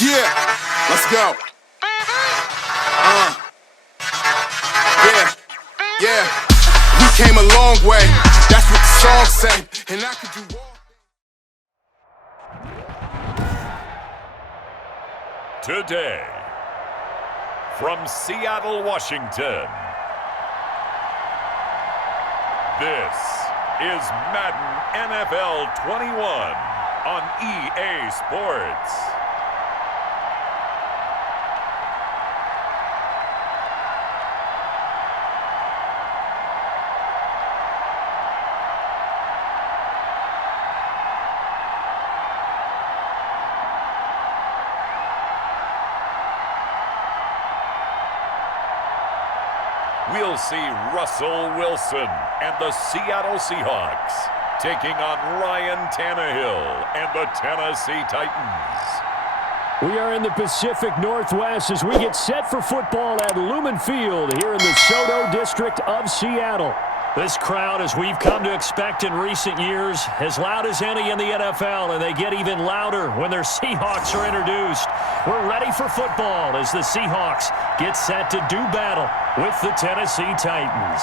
Yeah, let's go. Yeah. We came a long way. That's what the song say. And I could do all. Today, from Seattle, Washington, this is Madden NFL 21 on EA Sports. We'll see Russell Wilson and the Seattle Seahawks taking on Ryan Tannehill and the Tennessee Titans. We are in the Pacific Northwest as we get set for football at Lumen Field here in the Soto district of Seattle. This crowd, as we've come to expect in recent years, as loud as any in the NFL, and they get even louder when their Seahawks are introduced. We're ready for football as the Seahawks get set to do battle with the Tennessee Titans.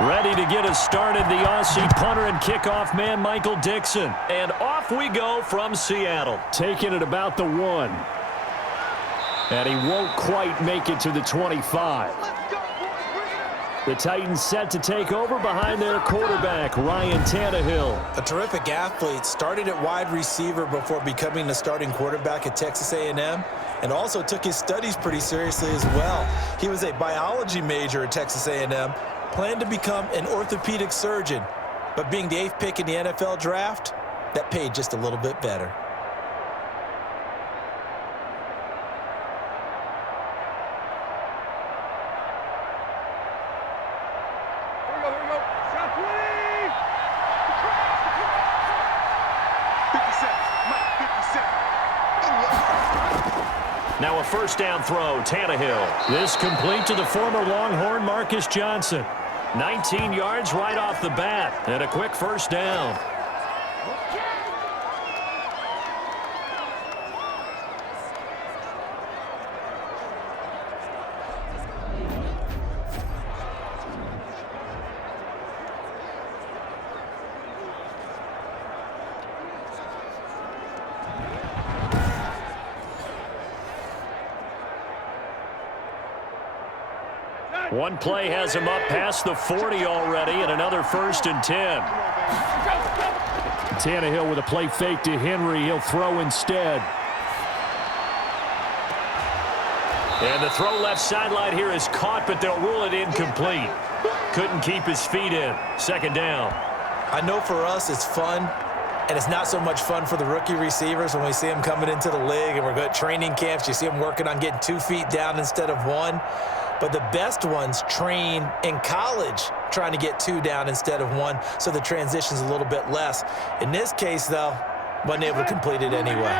Ready to get us started, the Aussie punter and kickoff man, Michael Dixon. And off we go from Seattle, taking it about the 1. And he won't quite make it to the 25. The Titans set to take over behind their quarterback, Ryan Tannehill. A terrific athlete, started at wide receiver before becoming the starting quarterback at Texas A&M, and also took his studies pretty seriously as well. He was a biology major at Texas A&M, planned to become an orthopedic surgeon, but being the 8th pick in the NFL draft, that paid just a little bit better. Here we go. Shot 20! 57. Now a first down throw, Tannehill. This complete to the former Longhorn, Marcus Johnson. 19 yards right off the bat, and a quick first down. One play has him up past the 40 already, and another 1st and 10. Tannehill with a play fake to Henry. He'll throw instead. And the throw left sideline here is caught, but they'll rule it incomplete. Couldn't keep his feet in. 2nd down. I know for us it's fun, and it's not so much fun for the rookie receivers when we see them coming into the league and we're going to training camps. You see them working on getting 2 feet down instead of 1. But the best ones train in college trying to get 2 down instead of 1, so the transition's a little bit less. In this case, though, wasn't able to complete it anyway.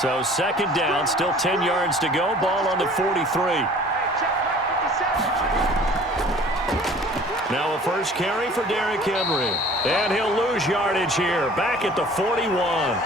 So 2nd down, still 10 yards to go. Ball on the 43. Now a first carry for Derrick Henry. And he'll lose yardage here. Back at the 41.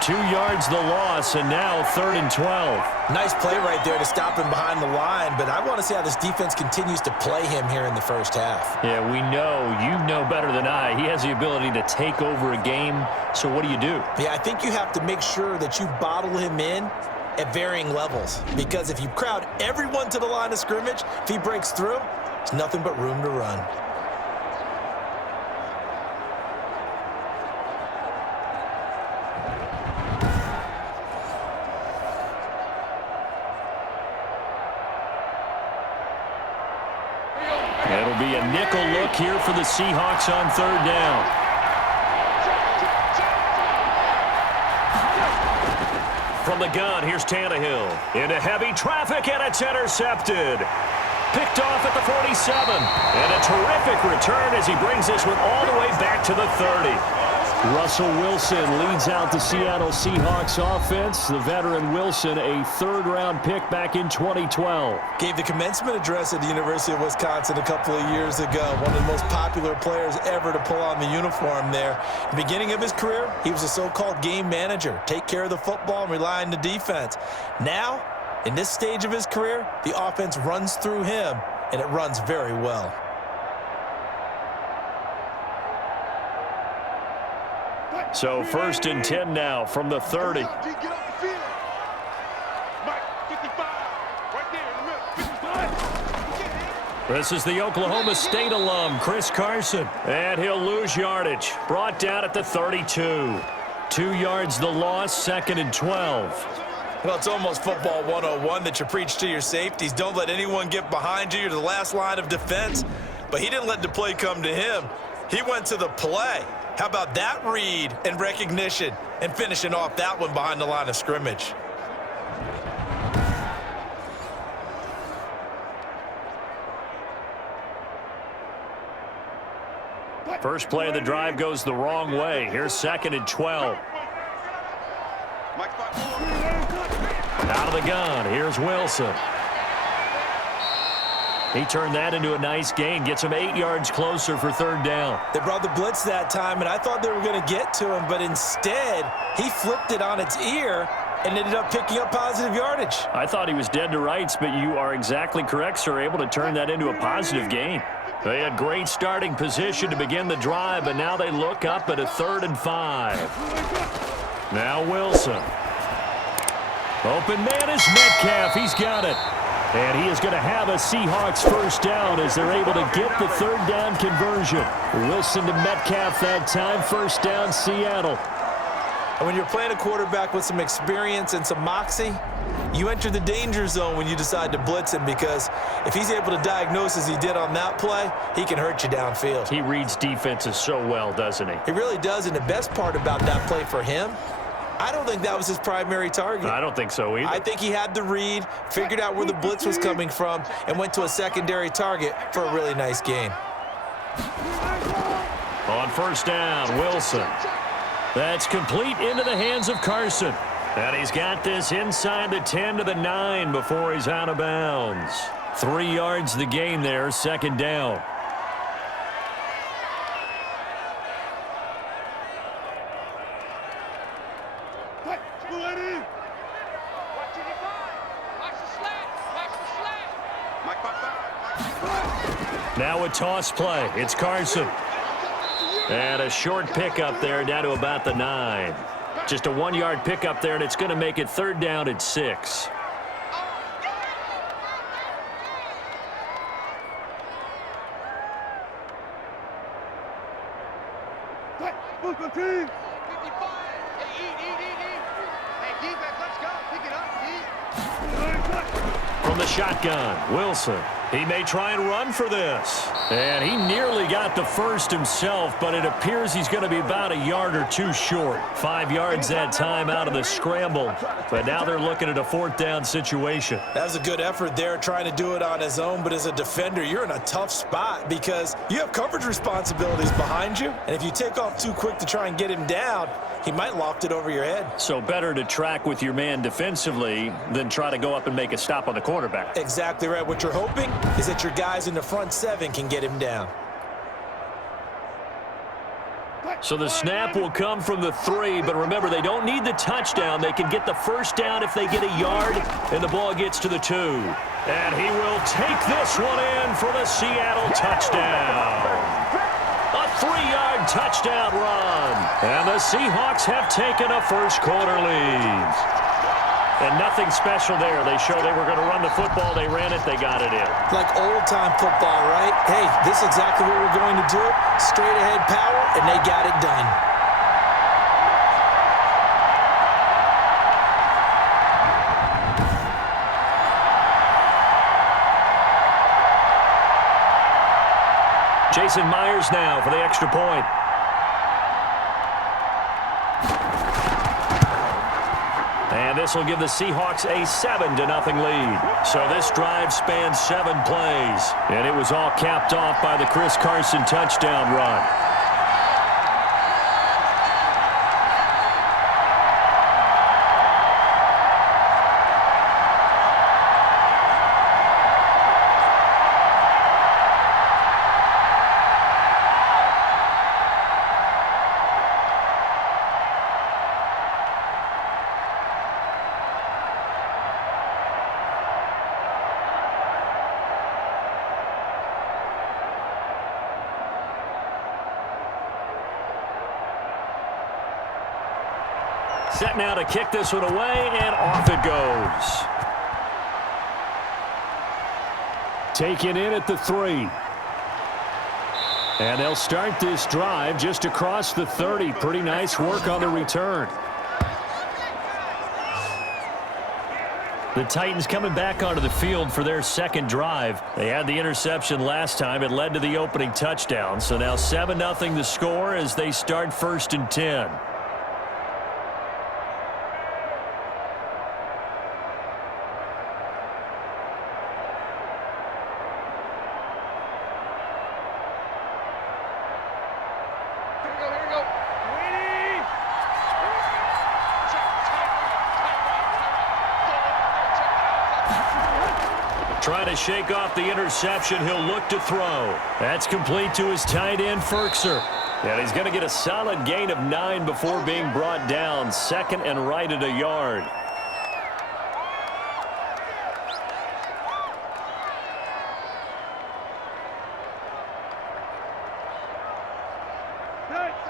2 yards the loss, and now 3rd and 12. Nice play right there to stop him behind the line, but I want to see how this defense continues to play him here in the first half. Yeah, we know. You know better than I. He has the ability to take over a game, so what do you do? Yeah, I think you have to make sure that you bottle him in at varying levels, because if you crowd everyone to the line of scrimmage, if he breaks through, there's nothing but room to run. It'll be a nickel look here for the Seahawks on 3rd down. from the gun. Here's Tannehill. Into heavy traffic, and it's intercepted. Picked off at the 47. And a terrific return as he brings this one all the way back to the 30. Russell Wilson leads out the Seattle Seahawks offense. The veteran Wilson, a third-round pick back in 2012. Gave the commencement address at the University of Wisconsin a couple of years ago. One of the most popular players ever to pull on the uniform there. At the beginning of his career, he was a so-called game manager. Take care of the football and rely on the defense. Now, in this stage of his career, the offense runs through him, and it runs very well. So 1st and 10 now from the 30. Get off the field. Mike, 55. Right there in the middle. This is the Oklahoma State alum, Chris Carson. And he'll lose yardage. Brought down at the 32. 2 yards the loss, 2nd and 12. Well, it's almost football 101 that you preach to your safeties. Don't let anyone get behind you. You're the last line of defense. But he didn't let the play come to him. He went to the play. How about that read and recognition and finishing off that one behind the line of scrimmage? First play of the drive goes the wrong way. Here's 2nd and 12. Out of the gun, here's Wilson. He turned that into a nice gain, gets him 8 yards closer for 3rd down. They brought the blitz that time, and I thought they were going to get to him, but instead, he flipped it on its ear and ended up picking up positive yardage. I thought he was dead to rights, but you are exactly correct, sir, able to turn that into a positive gain. They had great starting position to begin the drive, but now they look up at a 3rd and 5. Now Wilson. Open man is Metcalf. He's got it. And he is going to have a Seahawks 1st down as they're able to get the 3rd down conversion. Wilson to Metcalf that time. 1st down, Seattle. And when you're playing a quarterback with some experience and some moxie, you enter the danger zone when you decide to blitz him, because if he's able to diagnose as he did on that play, he can hurt you downfield. He reads defenses so well, doesn't he? He really does, and the best part about that play for him, I don't think that was his primary target. I don't think so either. I think he had the read, figured out where the blitz was coming from, and went to a secondary target for a really nice gain. On 1st down, Wilson. That's complete into the hands of Carson. And he's got this inside the 10 to the 9 before he's out of bounds. 3 yards the gain there, 2nd down. Now a toss play. It's Carson. And a short pickup there down to about the 9. Just a 1-yard pickup there, and it's going to make it 3rd down at 6. From the shotgun, Wilson. He may try and run for this. And he nearly got the first himself, but it appears he's going to be about a yard or 2 short. 5 yards that time out of the scramble. But now they're looking at a 4th down situation. That was a good effort there, trying to do it on his own. But as a defender, you're in a tough spot because you have coverage responsibilities behind you. And if you take off too quick to try and get him down, he might loft it over your head. So better to track with your man defensively than try to go up and make a stop on the quarterback. Exactly right. What you're hoping is that your guys in the front 7 can get him down. So the snap will come from the 3, but remember, they don't need the touchdown. They can get the 1st down if they get a yard, and the ball gets to the 2. And he will take this one in for the Seattle touchdown. A 3-yard touchdown run. And the Seahawks have taken a 1st quarter lead. And nothing special there. They showed they were going to run the football. They ran it. They got it in. Like old-time football, right? Hey, this is exactly what we're going to do. Straight-ahead power, and they got it done. Jason Myers now for the extra point. And And this will give the Seahawks a 7-0 lead. So this drive spans 7 plays. And it was all capped off by the Chris Carson touchdown run. Set now to kick this one away, and off it goes. Taken in at the 3. And they'll start this drive just across the 30. Pretty nice work on the return. The Titans coming back onto the field for their second drive. They had the interception last time. It led to the opening touchdown. So now 7-0 the score as they start 1st and 10. Trying to shake off the interception. He'll look to throw. That's complete to his tight end, Ferkser. And he's going to get a solid gain of 9 before being brought down. 2nd and right at a yard.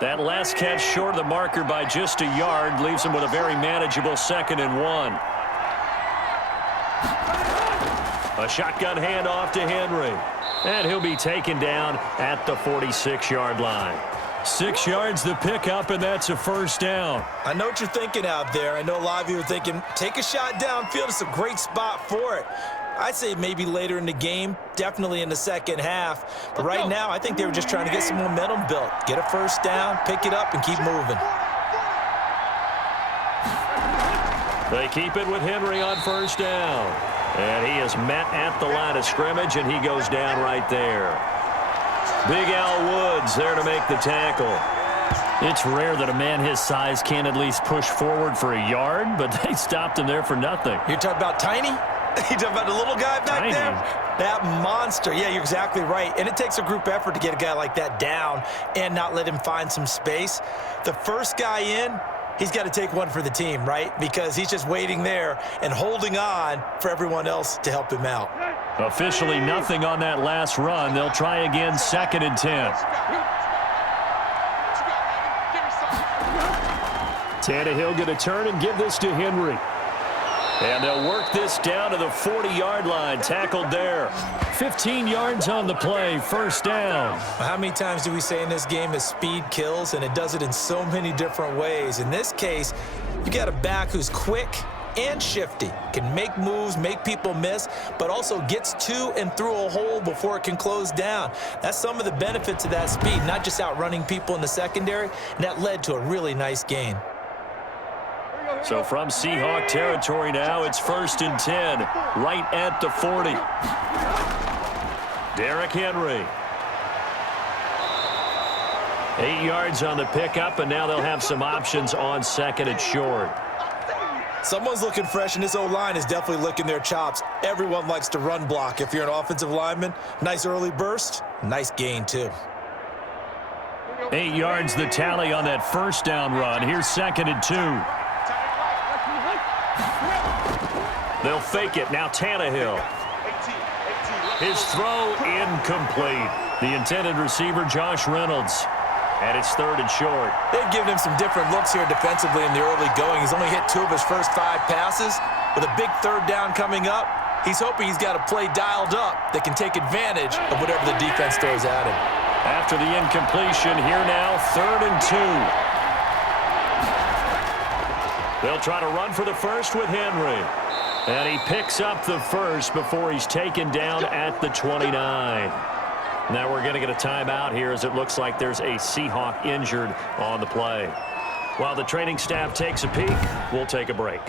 That last catch short of the marker by just a yard leaves him with a very manageable 2nd and 1. A shotgun handoff to Henry. And he'll be taken down at the 46-yard line. 6 yards the pickup, and that's a 1st down. I know what you're thinking out there. I know a lot of you are thinking, take a shot downfield. It's a great spot for it. I'd say maybe later in the game, definitely in the second half. But right now, I think they were just trying to get some momentum built. Get a 1st down, pick it up, and keep moving. They keep it with Henry on 1st down. And he is met at the line of scrimmage, and he goes down right there. Big Al Woods there to make the tackle. It's rare that a man his size can at least push forward for a yard, but they stopped him there for nothing. You're talking about Tiny? You're talking about the little guy back there? That monster. Yeah, you're exactly right. And it takes a group effort to get a guy like that down and not let him find some space. The first guy in, he's got to take one for the team, right? Because he's just waiting there and holding on for everyone else to help him out. Officially nothing on that last run. They'll try again 2nd and 10. Tannehill going to turn and give this to Henry. And they'll work this down to the 40-yard line. Tackled there. 15 yards on the play. 1st down. How many times do we say in this game that speed kills? And it does it in so many different ways. In this case, you got a back who's quick and shifty. Can make moves, make people miss, but also gets to and through a hole before it can close down. That's some of the benefits of that speed, not just outrunning people in the secondary. And that led to a really nice gain. So from Seahawk territory now, it's 1st and 10, right at the 40. Derrick Henry. 8 yards on the pickup, and now they'll have some options on 2nd and short. Someone's looking fresh, and this O-line is definitely licking their chops. Everyone likes to run block. If you're an offensive lineman, nice early burst, nice gain too. 8 yards the tally on that 1st down run. Here's 2nd and 2. They'll fake it. Now Tannehill. His throw incomplete. The intended receiver, Josh Reynolds. And it's 3rd and short. They've given him some different looks here defensively in the early going. He's only hit 2 of his first 5 passes. With a big 3rd down coming up, he's hoping he's got a play dialed up that can take advantage of whatever the defense throws at him. After the incompletion, here now, 3rd and 2. They'll try to run for the 1st with Henry. And he picks up the 1st before he's taken down at the 29. Now we're going to get a timeout here as it looks like there's a Seahawk injured on the play. While the training staff takes a peek, we'll take a break.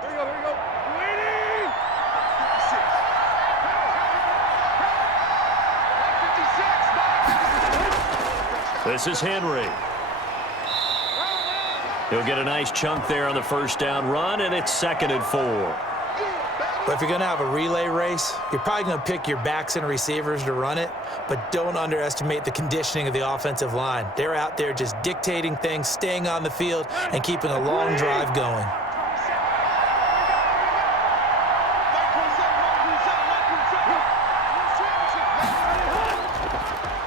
There you go, there you go. Waiting! 56. 56. This is Henry. He'll get a nice chunk there on the first down run, and it's 2nd and 4. But if you're going to have a relay race, you're probably going to pick your backs and receivers to run it, but don't underestimate the conditioning of the offensive line. They're out there just dictating things, staying on the field, and keeping a long drive going.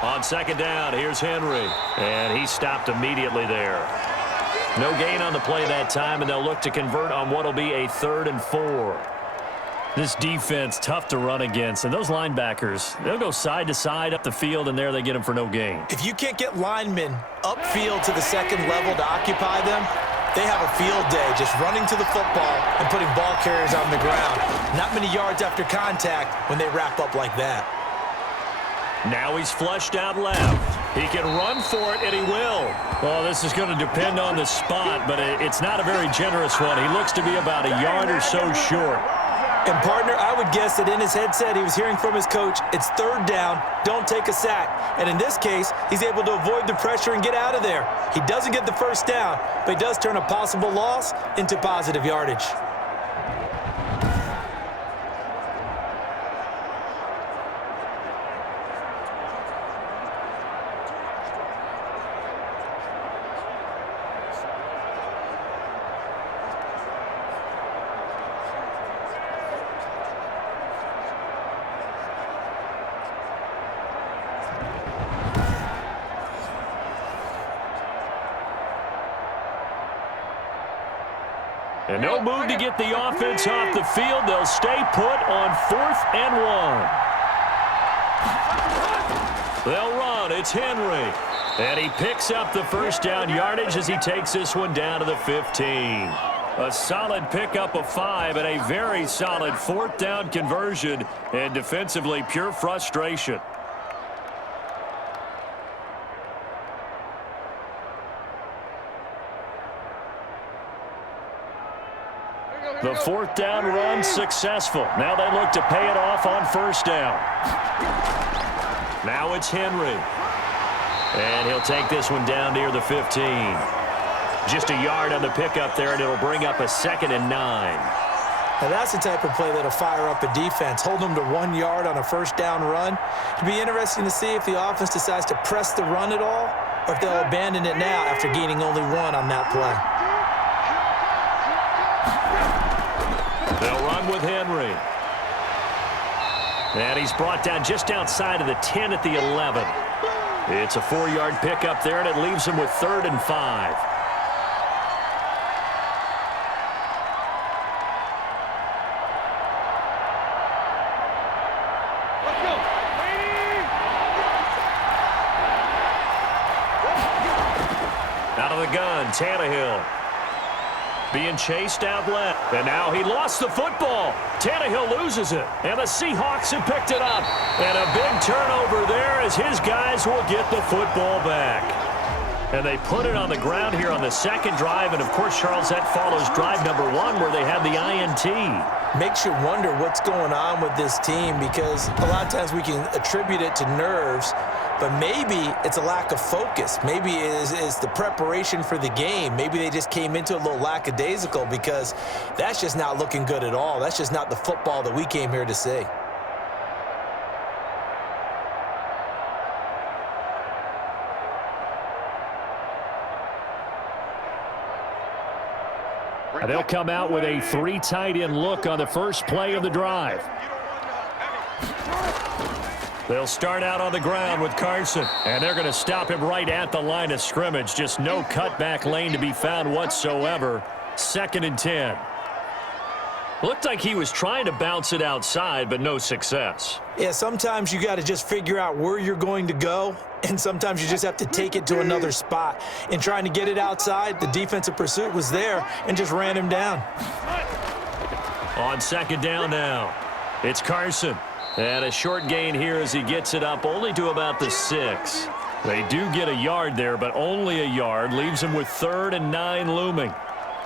On 2nd down, here's Henry, and he stopped immediately there. No gain on the play that time, and they'll look to convert on what will be a 3rd and 4. This defense, tough to run against, and those linebackers, they'll go side to side up the field, and there they get them for no gain. If you can't get linemen upfield to the second level to occupy them, they have a field day just running to the football and putting ball carriers on the ground. Not many yards after contact when they wrap up like that. Now he's flushed out left. He can run for it, and he will. Well, this is going to depend on the spot, but it's not a very generous one. He looks to be about a yard or so short. And, partner, I would guess that in his headset he was hearing from his coach, it's 3rd down, don't take a sack. And in this case, he's able to avoid the pressure and get out of there. He doesn't get the first down, but he does turn a possible loss into positive yardage. And no move to get the offense off the field. They'll stay put on 4th and 1. They'll run. It's Henry. And he picks up the first down yardage as he takes this one down to the 15. A solid pickup of 5 and a very solid 4th down conversion. And defensively, pure frustration. The 4th down run successful. Now they look to pay it off on 1st down. Now it's Henry. And he'll take this one down near the 15. Just a yard on the pickup there, and it'll bring up a 2nd and 9. Now that's the type of play that'll fire up a defense. Hold them to 1 yard on a 1st down run. It'll be interesting to see if the offense decides to press the run at all, or if they'll abandon it now after gaining only 1 on that play. They'll run with Henry. And he's brought down just outside of the 10 at the 11. It's a 4-yard pickup there, and it leaves him with 3rd and 5. Let's go. Out of the gun, Tannehill. Being chased out left. And now he lost the football. Tannehill loses it. And the Seahawks have picked it up. And a big turnover there as his guys will get the football back. And they put it on the ground here on the 2nd drive. And, of course, Charles, that follows drive number 1 where they had the INT. Makes you wonder what's going on with this team, because a lot of times we can attribute it to nerves, but maybe it's a lack of focus. Maybe it is the preparation for the game. Maybe they just came into a little lackadaisical, because that's just not looking good at all. That's just not the football that we came here to see. They'll come out with a 3 tight end look on the first play of the drive. They'll start out on the ground with Carson, and they're going to stop him right at the line of scrimmage. Just no cutback lane to be found whatsoever. 2nd and 10. Looked like he was trying to bounce it outside, but no success. Yeah, sometimes you got to just figure out where you're going to go, and sometimes you just have to take it to another spot. In trying to get it outside, the defensive pursuit was there and just ran him down. On 2nd down now, it's Carson. And a short gain here as he gets it up only to about the 6. They do get a yard there, but only a yard. Leaves him with 3rd and 9 looming.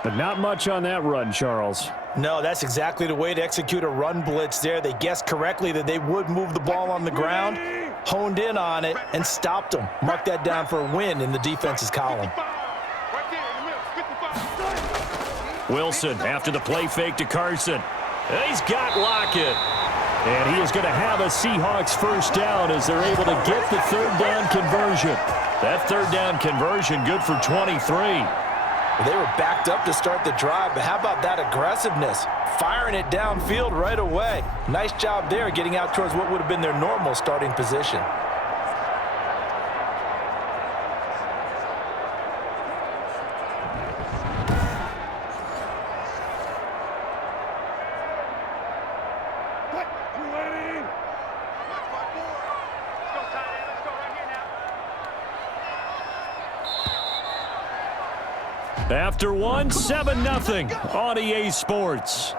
But not much on that run, Charles. No, that's exactly the way to execute a run blitz there. They guessed correctly that they would move the ball on the ground, honed in on it, and stopped them. Mark that down for a win in the defense's column. Right there in the middle. 55. Wilson after the play fake to Carson. He's got Lockett. And he is going to have a Seahawks first down as they're able to get the third down conversion. That third down conversion good for 23. They were backed up to start the drive, but how about that aggressiveness? Firing it downfield right away. Nice job there getting out towards what would have been their normal starting position. After one, 7-0 on EA Sports.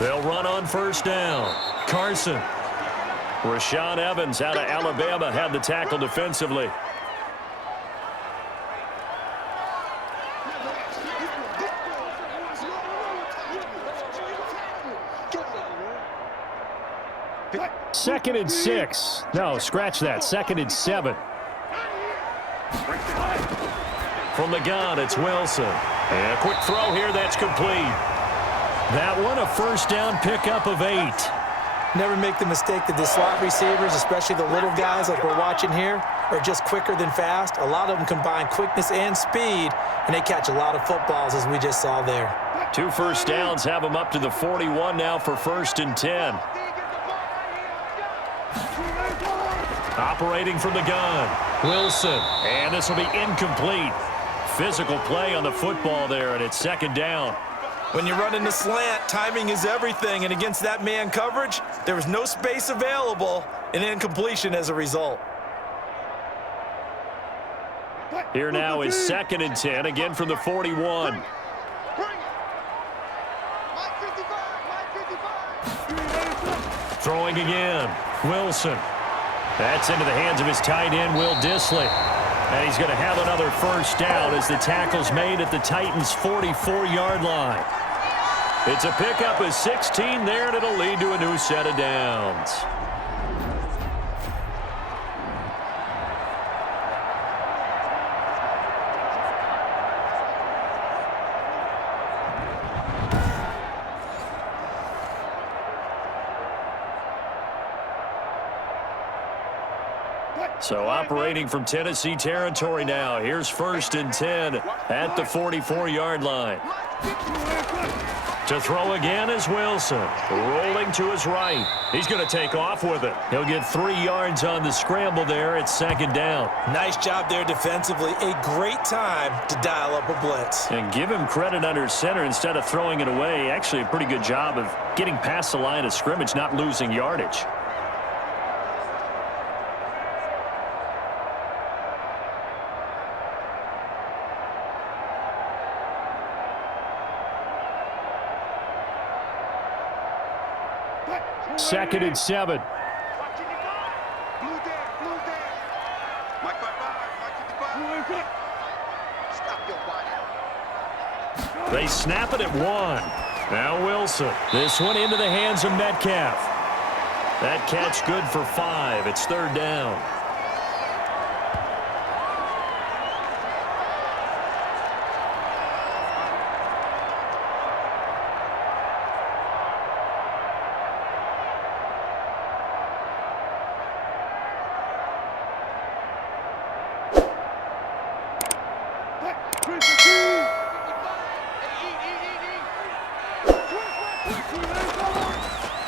They'll run on first down. Carson. Rashaan Evans out of Alabama had the tackle defensively. Second and 6. No, scratch that. Second and 7. From the gun, it's Wilson. And a quick throw here that's complete. That one, a first down pickup of 8. Never make the mistake that the slot receivers, especially the little guys like we're watching here, are just quicker than fast. A lot of them combine quickness and speed, and they catch a lot of footballs, as we just saw there. 2 first downs have them up to the 41 now for first and 10. Operating from the gun, Wilson. And this will be incomplete. Physical play on the football there, and it's second down. When you're running the slant, timing is everything, and against that man coverage, there was no space available, and incompletion as a result. Here now is second and 10, again from the 41. Throwing again, Wilson. That's into the hands of his tight end, Will Dissly. And he's going to have another first down as the tackle's made at the Titans' 44-yard line. It's a pickup of 16 there, and it'll lead to a new set of downs. So operating from Tennessee territory now. Here's first and 10 at the 44-yard line. To throw again is Wilson. Rolling to his right. He's going to take off with it. He'll get 3 yards on the scramble there. It's second down. Nice job there defensively. A great time to dial up a blitz. And give him credit under center instead of throwing it away. Actually a pretty good job of getting past the line of scrimmage, not losing yardage. Second and 7. They snap it at 1. Now Wilson. This one into the hands of Metcalf. That catch good for 5. It's third down.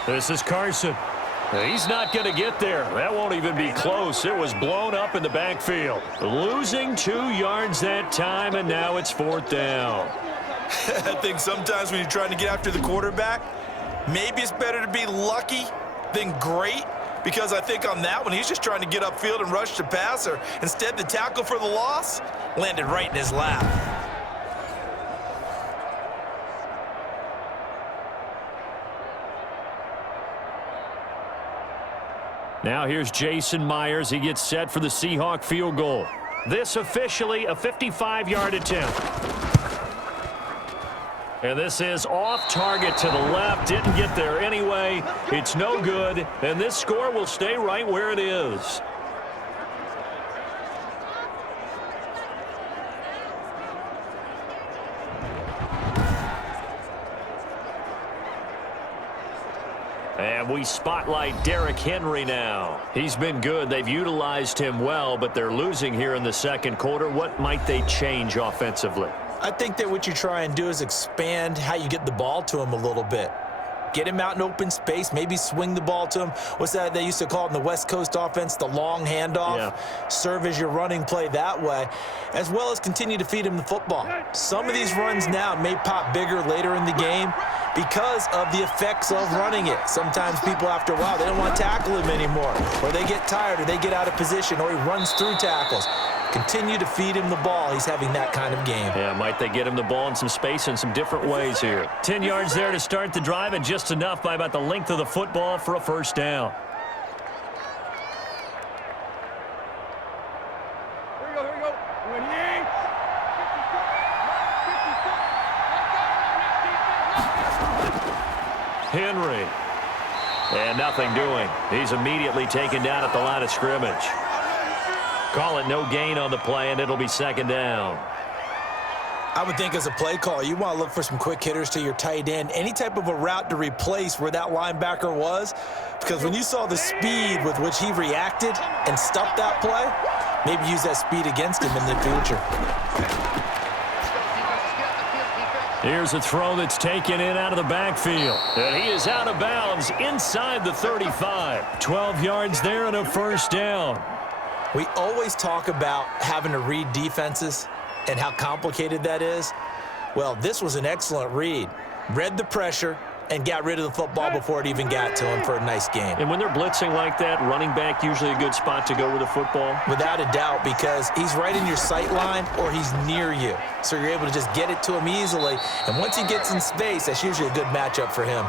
This is Carson. He's not going to get there. That won't even be close. It was blown up in the backfield. Losing 2 yards that time, and now it's fourth down. I think sometimes when you're trying to get after the quarterback, Maybe it's better to be lucky than great, because I think on that one, he's just trying to get upfield and rush the passer. Instead, the tackle for the loss landed right in his lap. Now here's Jason Myers. He gets set for the Seahawk field goal. This officially a 55-yard attempt. And this is off target to the left. Didn't get there anyway. It's no good. And this score will stay right where it is. And we spotlight Derrick Henry now. He's been good. They've utilized him well, but they're losing here in the second quarter. What might they change offensively? I think that what you try and do is expand how you get the ball to him a little bit. Get him out in open space, maybe swing the ball to him. What's that they used to call it in the West Coast offense, the long handoff? Yeah. Serve as your running play that way, as well as continue to feed him the football. Some of these runs now may pop bigger later in the game because of the effects of running it. Sometimes people, after a while, they don't want to tackle him anymore, or they get tired, or they get out of position, or he runs through tackles. Continue to feed him the ball. He's having that kind of game. Yeah, might they get him the ball in some space in some different ways here. 10 yards there to start the drive, and just enough by about the length of the football for a first down. Here we go, here we go. When he ain't. Henry. And nothing doing. He's immediately taken down at the line of scrimmage. Call it no gain on the play, and it'll be second down. I would think as a play call, you want to look for some quick hitters to your tight end, any type of a route to replace where that linebacker was, because when you saw the speed with which he reacted and stuffed that play, maybe use that speed against him in the future. Here's a throw that's taken in out of the backfield. And he is out of bounds inside the 35. 12 yards there and a first down. We always talk about having to read defenses and how complicated that is. Well, this was an excellent read. Read the pressure and got rid of the football before it even got to him for a nice game. And when they're blitzing like that, running back usually a good spot to go with the football? Without a doubt, because he's right in your sight line or he's near you. So you're able to just get it to him easily. And once he gets in space, that's usually a good matchup for him.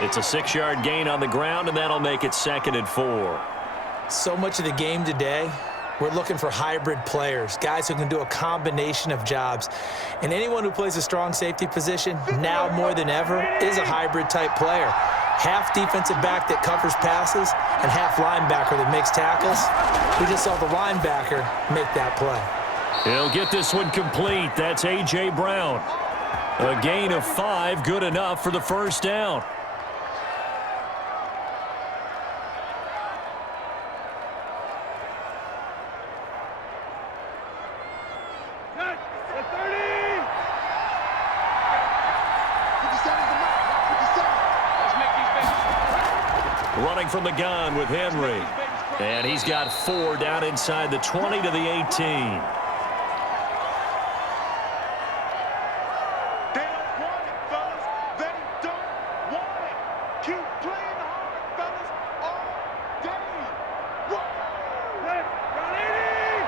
It's a 6-yard gain on the ground, and that'll make it 2nd and 4. So much of the game today, we're looking for hybrid players, guys who can do a combination of jobs. And anyone who plays a strong safety position, now more than ever, is a hybrid type player. Half defensive back that covers passes and half linebacker that makes tackles. We just saw the linebacker make that play. He'll get this one complete. That's A.J. Brown. A gain of 5, good enough for the first down. Running from the gun with Henry. And he's got 4 down inside the 20 to the 18. They don't want it, fellas. They don't want it. Keep playing hard, fellas, all day. Whoa! Run 80!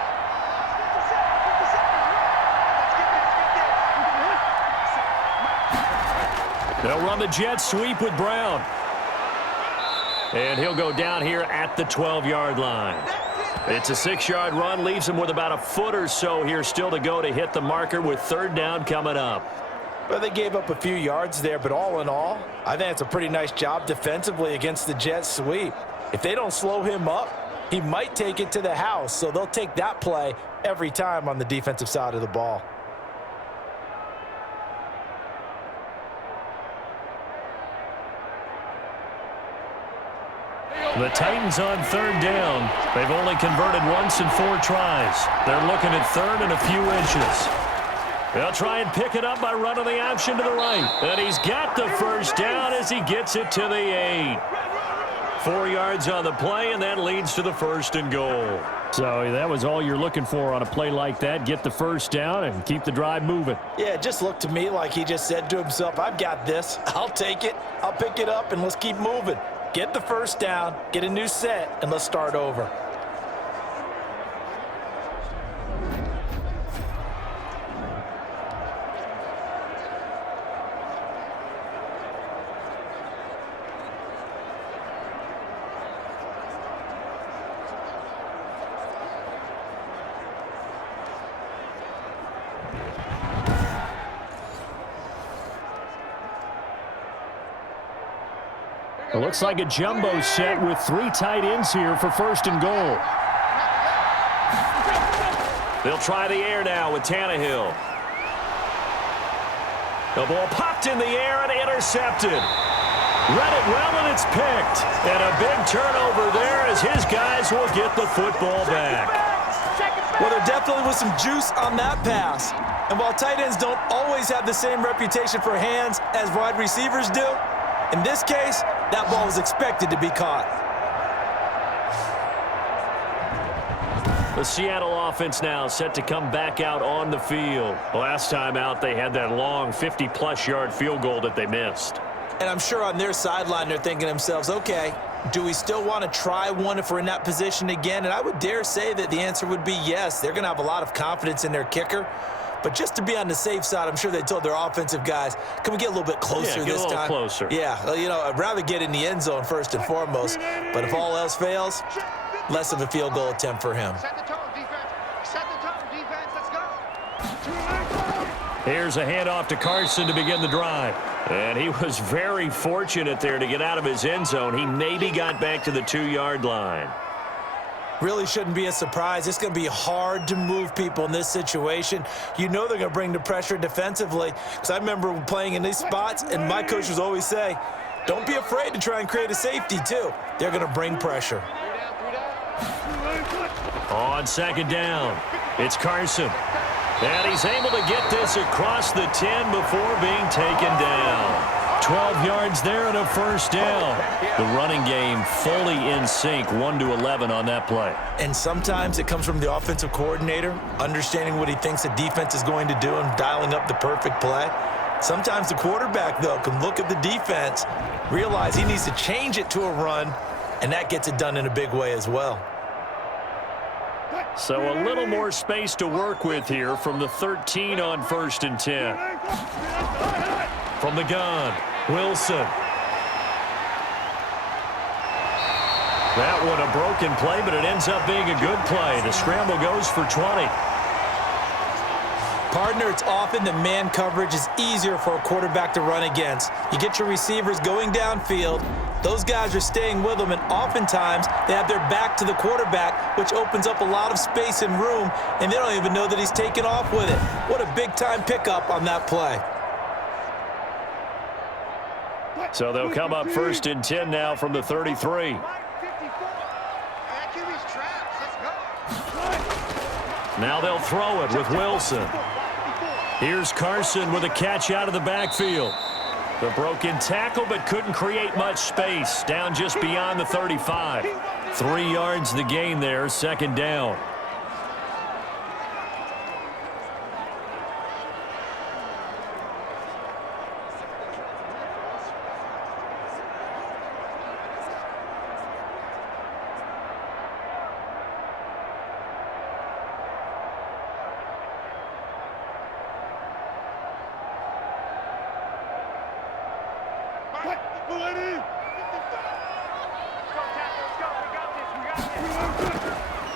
Let's get this. They'll run the jet sweep with Brown. And he'll go down here at the 12-yard line. It's a 6-yard run, leaves him with about a foot or so here still to go to hit the marker with 3rd down coming up. Well, they gave up a few yards there, but all in all, I think it's a pretty nice job defensively against the jet sweep. If they don't slow him up, he might take it to the house, so they'll take that play every time on the defensive side of the ball. The Titans on 3rd down. They've only converted once in 4 tries. They're looking at 3rd and a few inches. They'll try and pick it up by running the option to the right. And he's got the first down as he gets it to the 8. 4 yards on the play, and that leads to the 1st and goal. So that was all you're looking for on a play like that. Get the first down and keep the drive moving. Yeah, it just looked to me like he just said to himself, I've got this. I'll take it. I'll pick it up, and let's keep moving. Get the first down, get a new set, and let's start over. It looks like a jumbo set with 3 tight ends here for 1st and goal. They'll try the air now with Tannehill. The ball popped in the air and intercepted. Read it well, and it's picked. And a big turnover there as his guys will get the football back. Well, there definitely was some juice on that pass. And while tight ends don't always have the same reputation for hands as wide receivers do, in this case, that ball was expected to be caught. The Seattle offense now set to come back out on the field. Last time out, they had that long 50-plus yard field goal that they missed. And I'm sure on their sideline, they're thinking to themselves, okay, do we still want to try one if we're in that position again? And I would dare say that the answer would be yes. They're going to have a lot of confidence in their kicker. But just to be on the safe side, I'm sure they told their offensive guys, can we get a little bit closer this time? Yeah, get a little closer. Yeah, well, you know, I'd rather get in the end zone first and foremost. But if all else fails, less of a field goal attempt for him. Set the tone, defense. Set the tone, defense. Let's go. Here's a handoff to Carson to begin the drive. And he was very fortunate there to get out of his end zone. He maybe got back to the 2-yard line. Really shouldn't be a surprise. It's going to be hard to move people in this situation. You know they're going to bring the pressure defensively. Because I remember playing in these spots, and my coaches always say, don't be afraid to try and create a safety, too. They're going to bring pressure. On 2nd down, it's Carson. And he's able to get this across the 10 before being taken down. 12 yards there and a 1st down. The running game fully in sync, 1-11 on that play. And sometimes it comes from the offensive coordinator, understanding what he thinks the defense is going to do and dialing up the perfect play. Sometimes the quarterback, though, can look at the defense, realize he needs to change it to a run, and that gets it done in a big way as well. So a little more space to work with here from the 13 on 1st and 10. From the gun, Wilson. That one a broken play, but it ends up being a good play. The scramble goes for 20. Partner, it's often the man coverage is easier for a quarterback to run against. You get your receivers going downfield. Those guys are staying with them, and oftentimes they have their back to the quarterback, which opens up a lot of space and room, and they don't even know that he's taken off with it. What a big-time pickup on that play. So they'll come up 1st and 10 now from the 33. Now they'll throw it with Wilson. Here's Carson with a catch out of the backfield. The broken tackle, but couldn't create much space. Down just beyond the 35. 3 yards the gain there, 2nd down.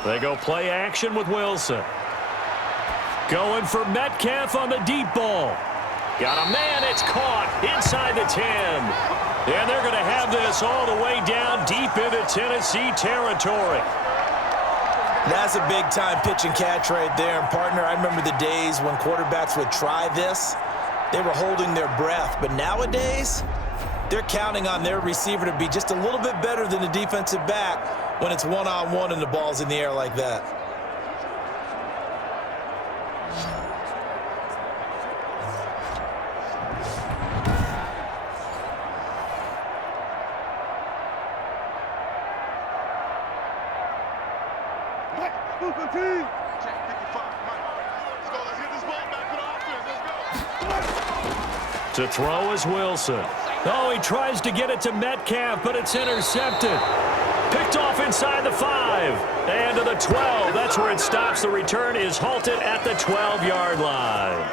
They go play action with Wilson. Going for Metcalf on the deep ball. Got a man, it's caught inside the 10. And they're going to have this all the way down deep into Tennessee territory. That's a big-time pitch and catch right there. And, partner, I remember the days when quarterbacks would try this. They were holding their breath. But nowadays, they're counting on their receiver to be just a little bit better than the defensive back when it's one-on-one and the ball's in the air like that. Check 55. Mike. Let's go. Let's get this ball back to the offense. Let's go. To throw is Wilson. Oh, he tries to get it to Metcalf, but it's intercepted. Picked off inside the 5. And to the 12. That's where it stops. The return is halted at the 12-yard line.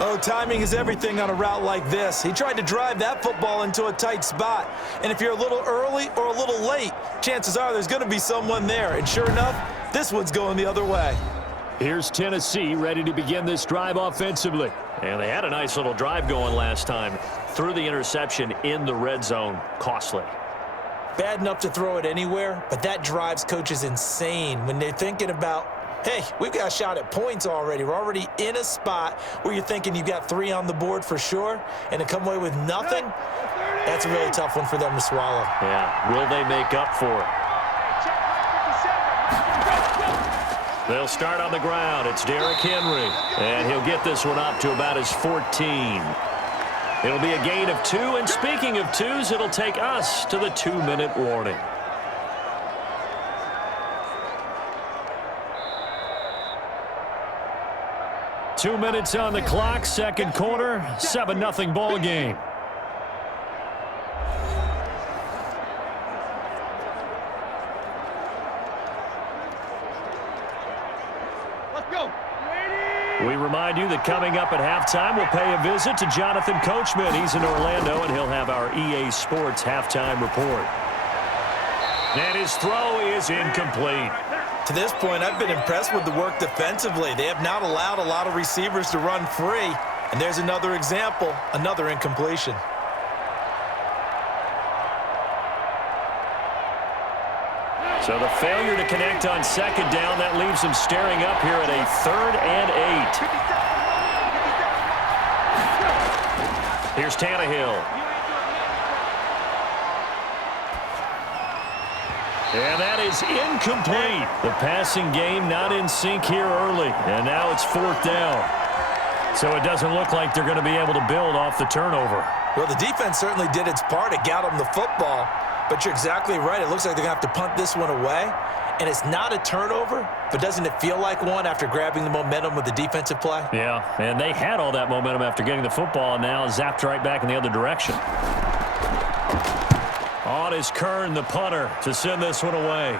Oh, timing is everything on a route like this. He tried to drive that football into a tight spot. And if you're a little early or a little late, chances are there's going to be someone there. And sure enough, this one's going the other way. Here's Tennessee ready to begin this drive offensively. And they had a nice little drive going last time. Threw the interception in the red zone. Costly. Bad enough to throw it anywhere, but that drives coaches insane when they're thinking about, hey, we've got a shot at points already. We're already in a spot where you're thinking you've got 3 on the board for sure, and to come away with nothing, that's a really tough one for them to swallow. Yeah, will they make up for it? They'll start on the ground. It's Derrick Henry, and he'll get this one up to about his 14. It'll be a gain of 2, and speaking of 2s, it'll take us to the 2-minute warning. Two minutes on the clock, second quarter, 7-0 ball game. Let's go. We remind you that coming up at halftime, we'll pay a visit to Jonathan Coachman. He's in Orlando, and he'll have our EA Sports halftime report. And his throw is incomplete. To this point, I've been impressed with the work defensively. They have not allowed a lot of receivers to run free. And there's another example, another incompletion. So the failure to connect on second down, that leaves them staring up here at a 3rd and 8. Here's Tannehill. And that is incomplete. The passing game not in sync here early. And now it's 4th down. So it doesn't look like they're going to be able to build off the turnover. Well, the defense certainly did its part. It got them the football. But you're exactly right. It looks like they're going to have to punt this one away. And it's not a turnover, but doesn't it feel like one after grabbing the momentum with the defensive play? Yeah, and they had all that momentum after getting the football, and now zapped right back in the other direction. On is Kern, the punter, to send this one away.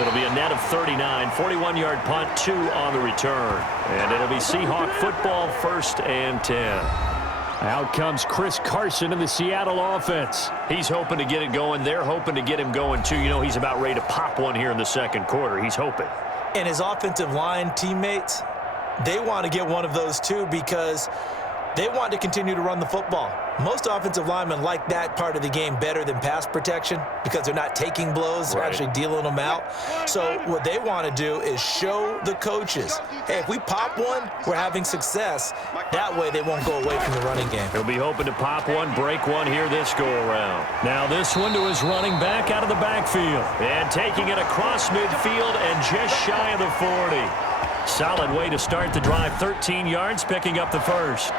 It'll be a net of 39, 41-yard punt, 2 on the return. And it'll be Seahawk football, 1st and 10. Out comes Chris Carson in the Seattle offense. He's hoping to get it going. They're hoping to get him going, too. You know, he's about ready to pop one here in the second quarter. He's hoping. And his offensive line teammates, they want to get one of those, too, because they want to continue to run the football. Most offensive linemen like that part of the game better than pass protection because they're not taking blows. They're actually dealing them out. So what they want to do is show the coaches, hey, if we pop one, we're having success. That way they won't go away from the running game. He'll be hoping to pop one, break one here this go-around. Now this one to his running back out of the backfield. And taking it across midfield and just shy of the 40. Solid way to start the drive. 13 yards, picking up the first.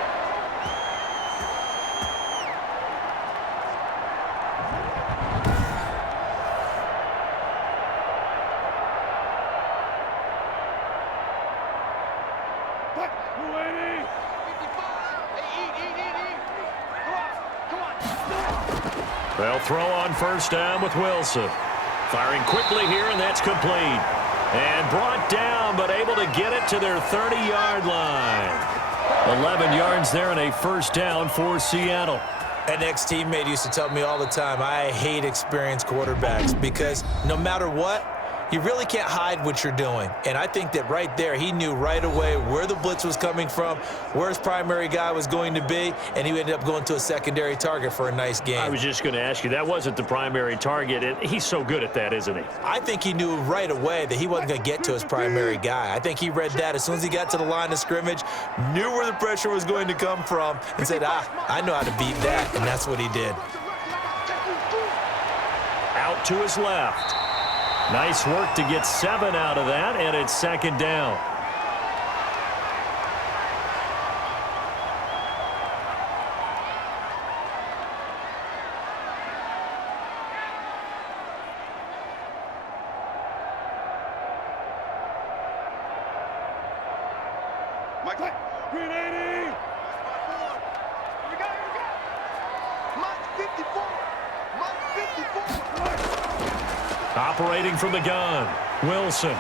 They'll throw on first down with Wilson. Firing quickly here, and that's complete. And brought down, but able to get it to their 30-yard line. 11 yards there and a first down for Seattle. An ex-teammate used to tell me all the time, I hate experienced quarterbacks because no matter what, you really can't hide what you're doing. And I think that right there, he knew right away where the blitz was coming from, where his primary guy was going to be, and he ended up going to a secondary target for a nice game. I was just going to ask you, that wasn't the primary target, and he's so good at that, isn't he? I think he knew right away that he wasn't going to get to his primary guy. I think he read that as soon as he got to the line of scrimmage, knew where the pressure was going to come from, and said, I know how to beat that, and that's what he did. Out to his left. Nice work to get 7 out of that, and it's second down. Green 80. Here we go. Mike 54. Mike 54. Operating from the gun, Wilson.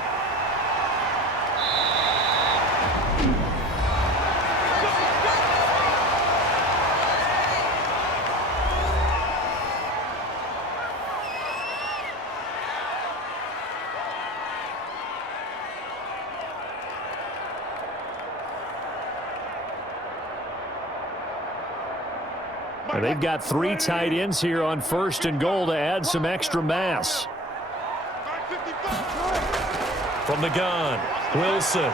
They've got 3 tight ends here on 1st and goal to add some extra mass. From the gun, Wilson.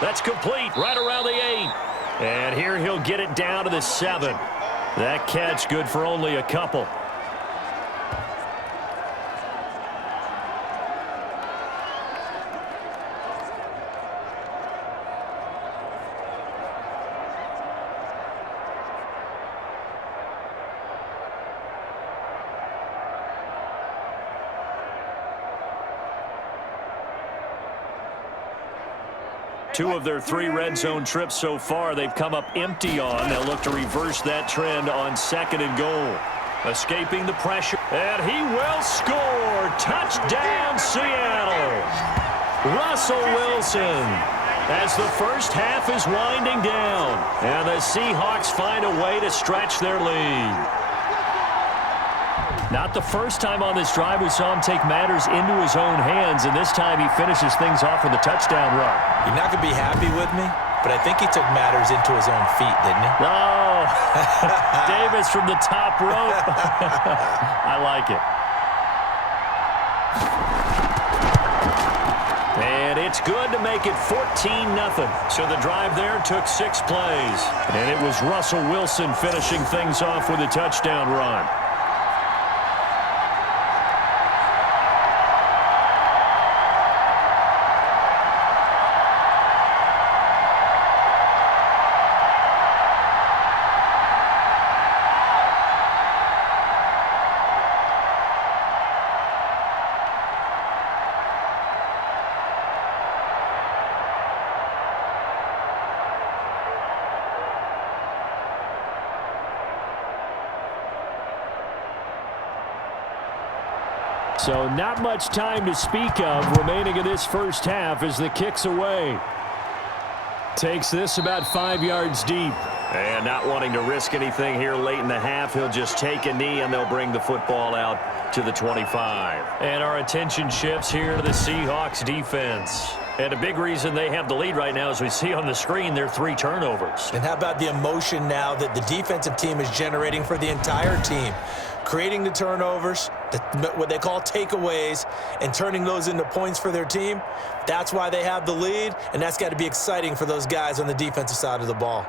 That's complete right around the 8. And here he'll get it down to the 7. That catch good for only a couple. Two of their 3 red zone trips so far they've come up empty on. They'll look to reverse that trend on 2nd and goal. Escaping the pressure, and he will score. Touchdown, Seattle. Russell Wilson, as the first half is winding down, and the Seahawks find a way to stretch their lead. Not the first time on this drive we saw him take matters into his own hands, and this time he finishes things off with a touchdown run. You're not going to be happy with me, but I think he took matters into his own feet, didn't he? Oh, Davis from the top rope. I like it. And it's good to make it 14-0. So the drive there took 6 plays, and it was Russell Wilson finishing things off with a touchdown run. So not much time to speak of remaining in this first half as the kick's away. Takes this about 5 yards deep. And not wanting to risk anything here late in the half, he'll just take a knee and they'll bring the football out to the 25. And our attention shifts here to the Seahawks defense. And a big reason they have the lead right now, as we see on the screen, their 3 turnovers. And how about the emotion now that the defensive team is generating for the entire team? Creating the turnovers, what they call takeaways, and turning those into points for their team. That's why they have the lead, and that's got to be exciting for those guys on the defensive side of the ball.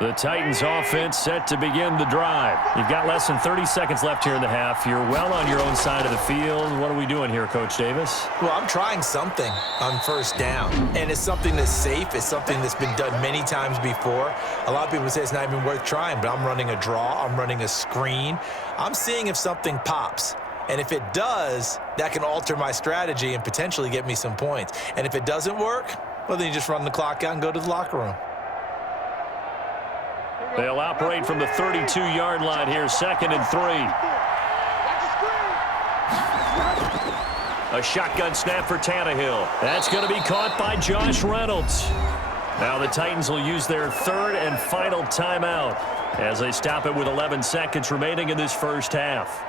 The Titans offense set to begin the drive. You've got less than 30 seconds left here in the half. You're well on your own side of the field. What are we doing here, Coach Davis? Well, I'm trying something on first down, and it's something that's safe. It's something that's been done many times before. A lot of people say it's not even worth trying, but I'm running a draw. I'm running a screen. I'm seeing if something pops. And if it does, that can alter my strategy and potentially get me some points. And if it doesn't work, well, then you just run the clock out and go to the locker room. They'll operate from the 32-yard line here, 2nd and 3. A shotgun snap for Tannehill. That's going to be caught by Josh Reynolds. Now the Titans will use their 3rd and final timeout as they stop it with 11 seconds remaining in this first half.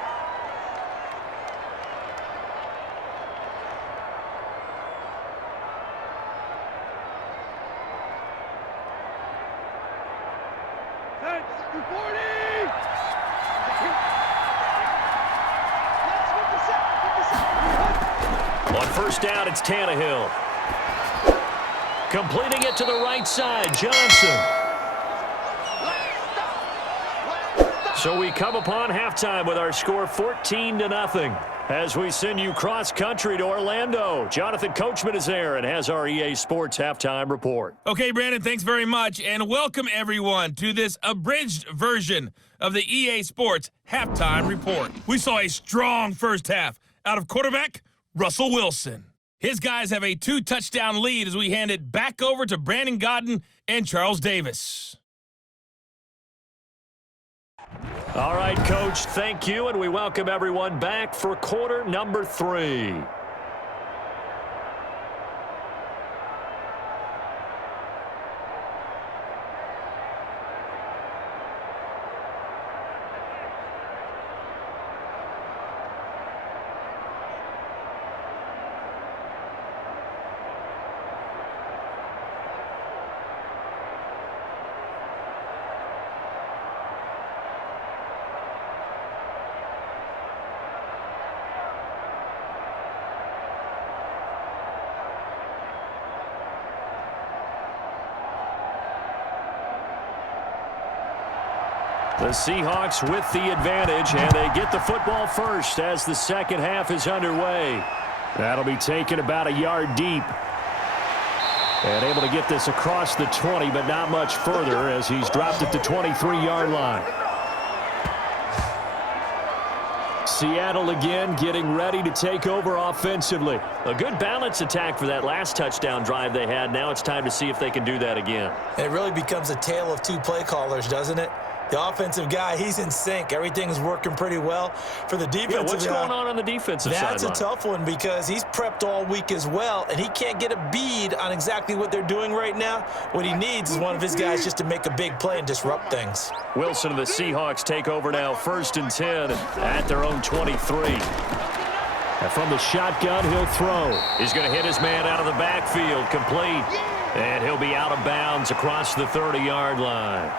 On first down, it's Tannehill. Completing it to the right side, Johnson. So we come upon halftime with our score 14-0 as we send you cross-country to Orlando. Jonathan Coachman is there and has our EA Sports halftime report. Okay, Brandon, thanks very much, and welcome everyone to this abridged version of the EA Sports halftime report. We saw a strong first half out of quarterback Russell Wilson. His guys have a 2-touchdown lead as we hand it back over to Brandon Godden and Charles Davis. All right, Coach, thank you, and we welcome everyone back for quarter number 3. The Seahawks with the advantage, and they get the football first as the second half is underway. That'll be taken about a yard deep. And able to get this across the 20, but not much further as he's dropped at the 23-yard line. Seattle again getting ready to take over offensively. A good balance attack for that last touchdown drive they had. Now it's time to see if they can do that again. It really becomes a tale of two play callers, doesn't it? The offensive guy, he's in sync. Everything's working pretty well. For the defensive what's going on the defensive side? That's a tough one because he's prepped all week as well, and he can't get a bead on exactly what they're doing right now. What he needs is one of his guys just to make a big play and disrupt things. Wilson and the Seahawks take over now, 1st and 10 at their own 23. And from the shotgun, he'll throw. He's going to hit his man out of the backfield, complete. And he'll be out of bounds across the 30-yard line.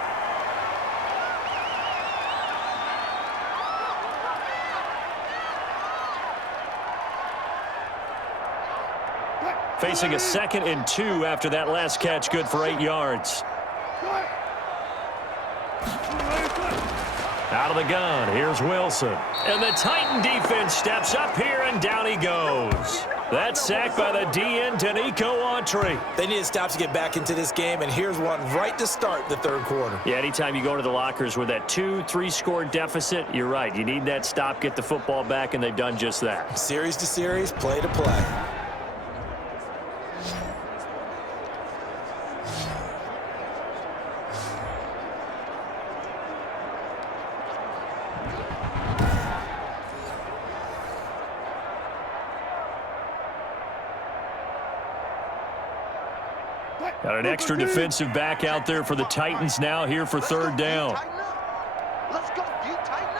Facing a 2nd and 2 after that last catch, good for 8 yards. Out of the gun, here's Wilson. And the Titan defense steps up here, and down he goes. That's sacked by the DN, Danico Autry. They need to stop to get back into this game, and here's one right to start the third quarter. Yeah, anytime you go to the lockers with that 2-3 score deficit, you're right. You need that stop, get the football back, and they've done just that. Series to series, play to play. Got an extra defensive back out there for the Titans now here for 3rd down. Let's go, D, tighten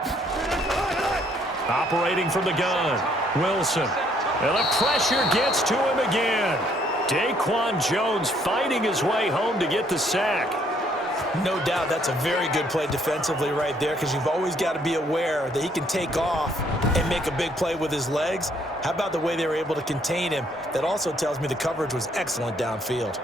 up. Operating from the gun, Wilson. And the pressure gets to him again. Daquan Jones fighting his way home to get the sack. No doubt that's a very good play defensively right there because you've always got to be aware that he can take off and make a big play with his legs. How about the way they were able to contain him? That also tells me the coverage was excellent downfield.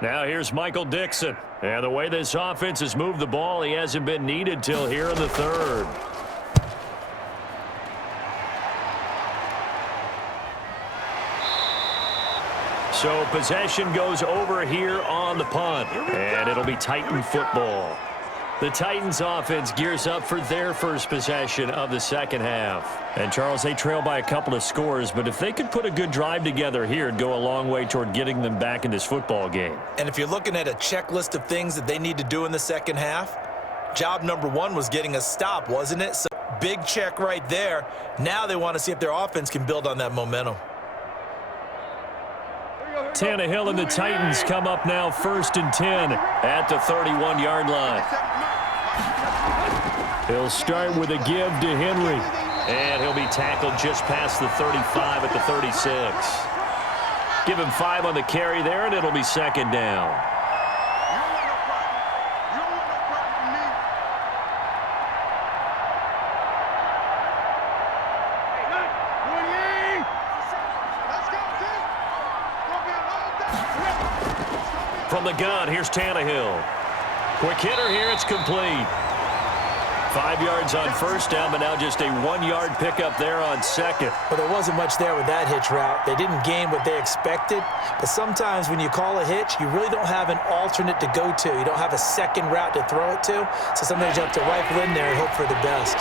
Now here's Michael Dixon. And the way this offense has moved the ball, he hasn't been needed till here in the 3rd. So possession goes over here on the punt. And it'll be Titan football. The Titans offense gears up for their first possession of the second half. And Charles, they trail by a couple of scores, but if they could put a good drive together here, it'd go a long way toward getting them back in this football game. And if you're looking at a checklist of things that they need to do in the second half, job number 1 was getting a stop, wasn't it? So big check right there. Now they want to see if their offense can build on that momentum. Tannehill and the Titans come up now 1st and 10 at the 31-yard line. He'll start with a give to Henry. And he'll be tackled just past the 35 at the 36. Give him 5 on the carry there, and it'll be 2nd down. From the gun, here's Tannehill. Quick hitter here, it's complete. 5 yards on first down, but now just a 1-yard pickup there on second. Well, there wasn't much there with that hitch route. They didn't gain what they expected, but sometimes when you call a hitch, you really don't have an alternate to go to. You don't have a second route to throw it to, so sometimes you have to rifle in there and hope for the best.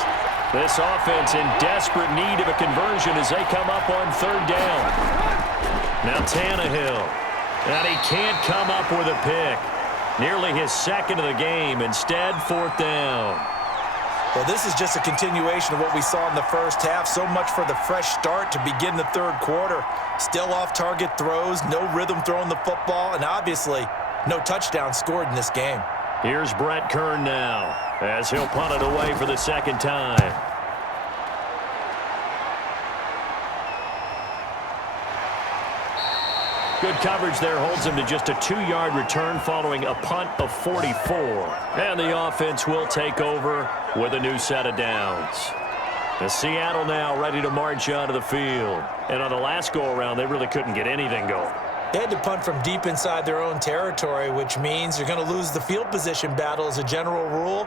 This offense in desperate need of a conversion as they come up on third down. Now Tannehill, and he can't come up with a pick. Nearly his second of the game. Instead, fourth down. Well, this is just a continuation of what we saw in the first half. So much for the fresh start to begin the third quarter. Still off-target throws, no rhythm throwing the football, and obviously no touchdown scored in this game. Here's Brett Kern now as he'll punt it away for the second time. Good coverage there holds him to just a 2-yard return following a punt of 44. And the offense will take over with a new set of downs. The Seattle now ready to march onto the field. And on the last go-around, they really couldn't get anything going. They had to punt from deep inside their own territory, which means you're going to lose the field position battle as a general rule.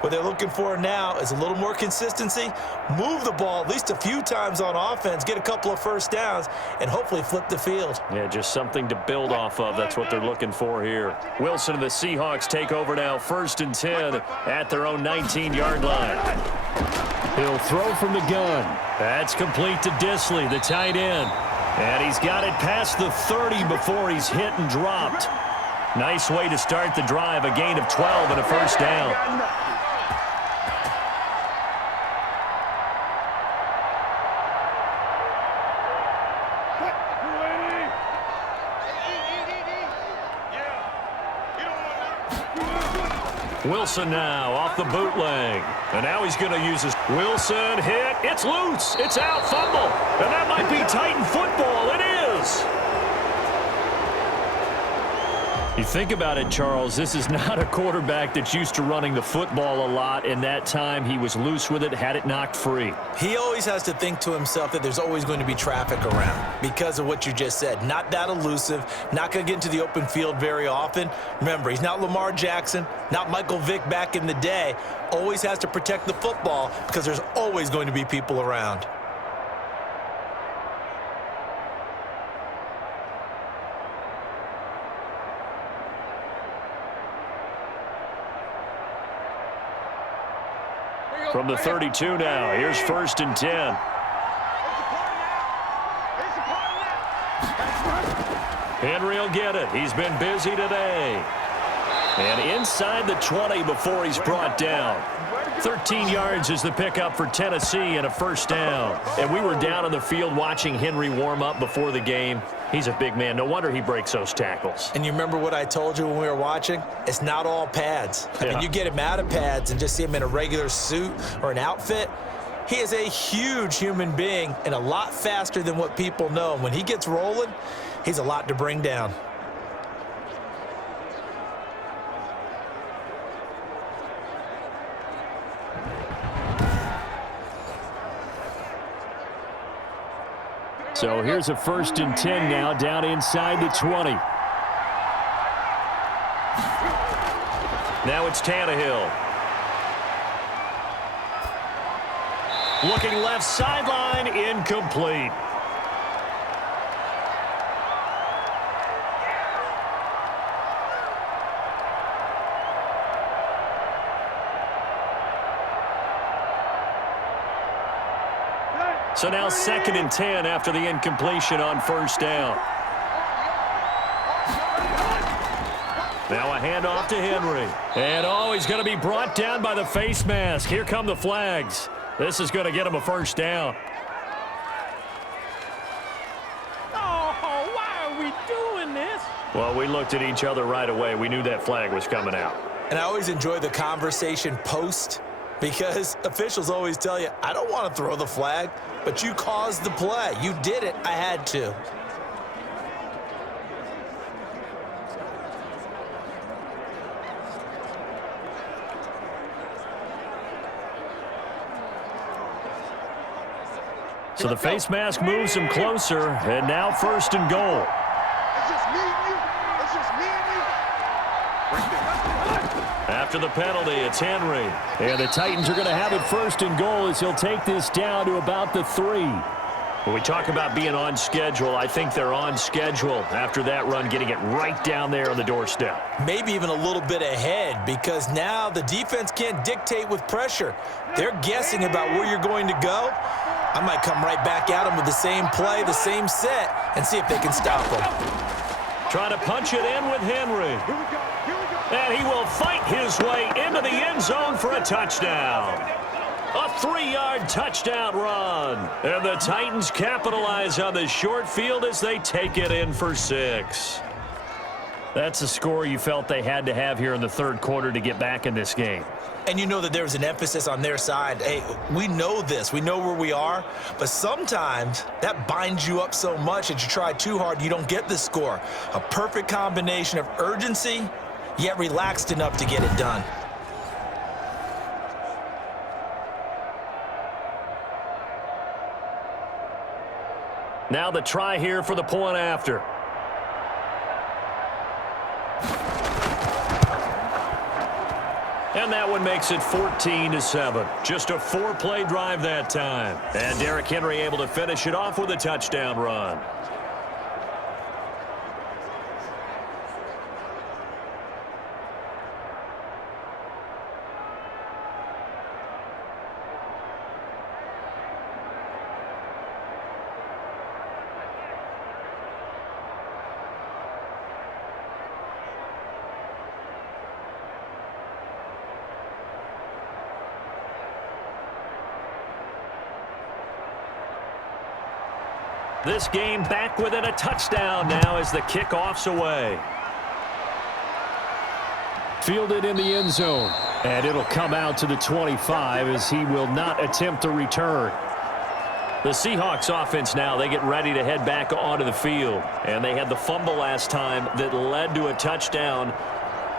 What they're looking for now is a little more consistency, move the ball at least a few times on offense, get a couple of first downs, and hopefully flip the field. Yeah, just something to build off of. That's what they're looking for here. Wilson and the Seahawks take over now, 1st and 10 at their own 19-yard line. He'll throw from the gun. That's complete to Disley, the tight end. And he's got it past the 30 before he's hit and dropped. Nice way to start the drive, a gain of 12 and a first down. Wilson now off the bootleg. And now he's going to use his Wilson hit. It's loose. It's out. Fumble. And that might be Titan football. It is. You think about it, Charles, this is not a quarterback that's used to running the football a lot, and that time he was loose with it, had it knocked free. He always has to think to himself that there's always going to be traffic around because of what you just said. Not that elusive, not going to get into the open field very often. Remember, he's not Lamar Jackson, not Michael Vick back in the day. Always has to protect the football because there's always going to be people around. From the 32 now, here's 1st and 10. Henry will get it. He's been busy today. And inside the 20 before he's brought down. 13 yards is the pickup for Tennessee and a first down. And we were down on the field watching Henry warm up before the game. He's a big man. No wonder he breaks those tackles. And you remember what I told you when we were watching? It's not all pads. I mean, you get him out of pads and just see him in a regular suit or an outfit. He is a huge human being and a lot faster than what people know. And when he gets rolling, he's a lot to bring down. So here's a 1st and 10 now, down inside the 20. Now it's Tannehill. Looking left sideline, incomplete. So now 2nd and 10 after the incompletion on first down. Now a handoff to Henry. And he's going to be brought down by the face mask. Here come the flags. This is going to get him a first down. Oh, why are we doing this? Well, we looked at each other right away. We knew that flag was coming out. And I always enjoy the conversation post because officials always tell you, I don't want to throw the flag, but you caused the play. You did it. I had to. So the face mask moves him closer, and now 1st and goal. It's just me and you. It's just me and you. After the penalty, it's Henry. And the Titans are going to have it first and goal as he'll take this down to about the 3. When we talk about being on schedule, I think they're on schedule after that run, getting it right down there on the doorstep. Maybe even a little bit ahead, because now the defense can't dictate with pressure. They're guessing about where you're going to go. I might come right back at them with the same play, the same set, and see if they can stop them. Trying to punch it in with Henry. And he will fight his way into the end zone for a touchdown. A 3-yard touchdown run. And the Titans capitalize on the short field as they take it in for 6. That's a score you felt they had to have here in the third quarter to get back in this game. And you know that there's an emphasis on their side. Hey, we know this. We know where we are. But sometimes that binds you up so much that you try too hard, you don't get the score. A perfect combination of urgency, yet relaxed enough to get it done. Now the try here for the point after. And that one makes it 14-7. Just a 4-play drive that time. And Derrick Henry able to finish it off with a touchdown run. This game back within a touchdown now as the kickoff's away. Fielded in the end zone. And it'll come out to the 25 as he will not attempt a return. The Seahawks offense now, they get ready to head back onto the field. And they had the fumble last time that led to a touchdown.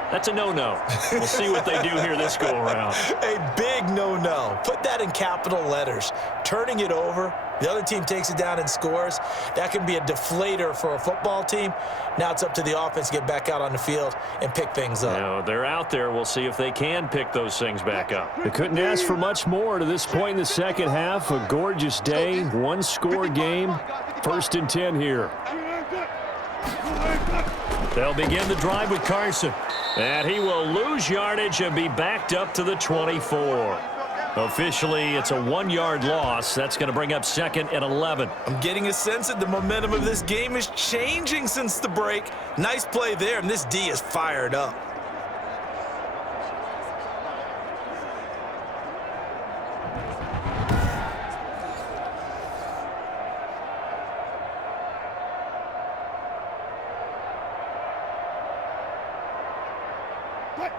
That's a no-no. We'll see what they do here this go-around. A big no-no. Put that in capital letters. Turning it over, the other team takes it down and scores. That can be a deflator for a football team. Now it's up to the offense to get back out on the field and pick things up. Now, they're out there. We'll see if they can pick those things back up. They couldn't ask for much more to this point in the second half. A gorgeous day, one-score game. 1st and 10 here. They'll begin the drive with Carson. And he will lose yardage and be backed up to the 24. Officially, it's a 1-yard loss. That's going to bring up 2nd and 11. I'm getting a sense that the momentum of this game is changing since the break. Nice play there, and this D is fired up.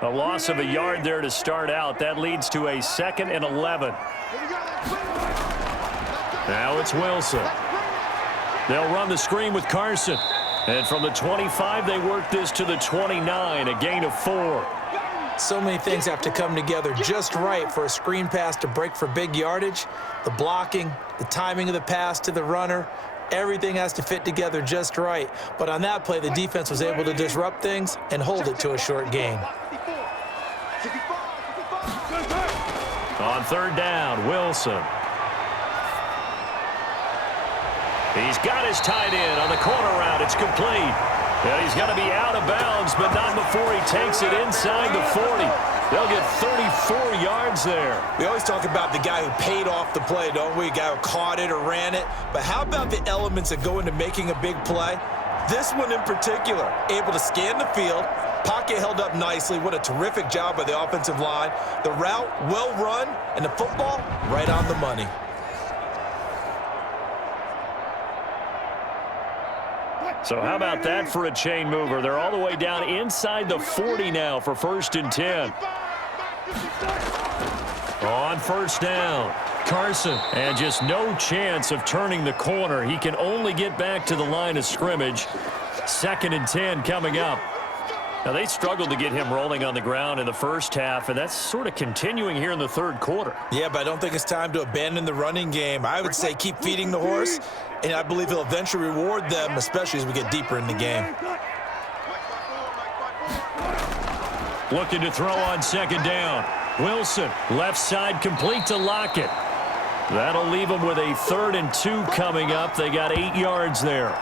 A loss of a yard there to start out. That leads to a 2nd and 11. Now it's Wilson. They'll run the screen with Carson. And from the 25, they work this to the 29, a gain of 4. So many things have to come together just right for a screen pass to break for big yardage. The blocking, the timing of the pass to the runner, everything has to fit together just right. But on that play, the defense was able to disrupt things and hold it to a short gain. On 3rd down, Wilson. He's got his tight end on the corner route. It's complete. And he's got to be out of bounds, but not before he takes it inside the 40. They'll get 34 yards there. We always talk about the guy who paid off the play, don't we? A guy who caught it or ran it. But how about the elements that go into making a big play? This one in particular, able to scan the field, pocket held up nicely. What a terrific job by the offensive line. The route, well run, and the football, right on the money. So how about that for a chain mover? They're all the way down inside the 40 now for 1st and 10. On 1st down, Carson. And just no chance of turning the corner. He can only get back to the line of scrimmage. 2nd and 10 coming up. Now, they struggled to get him rolling on the ground in the first half, and that's sort of continuing here in the third quarter. Yeah, but I don't think it's time to abandon the running game. I would say keep feeding the horse, and I believe he'll eventually reward them, especially as we get deeper in the game. Looking to throw on second down. Wilson, left side complete to Lockett. That'll leave them with a 3rd and 2 coming up. They got 8 yards there.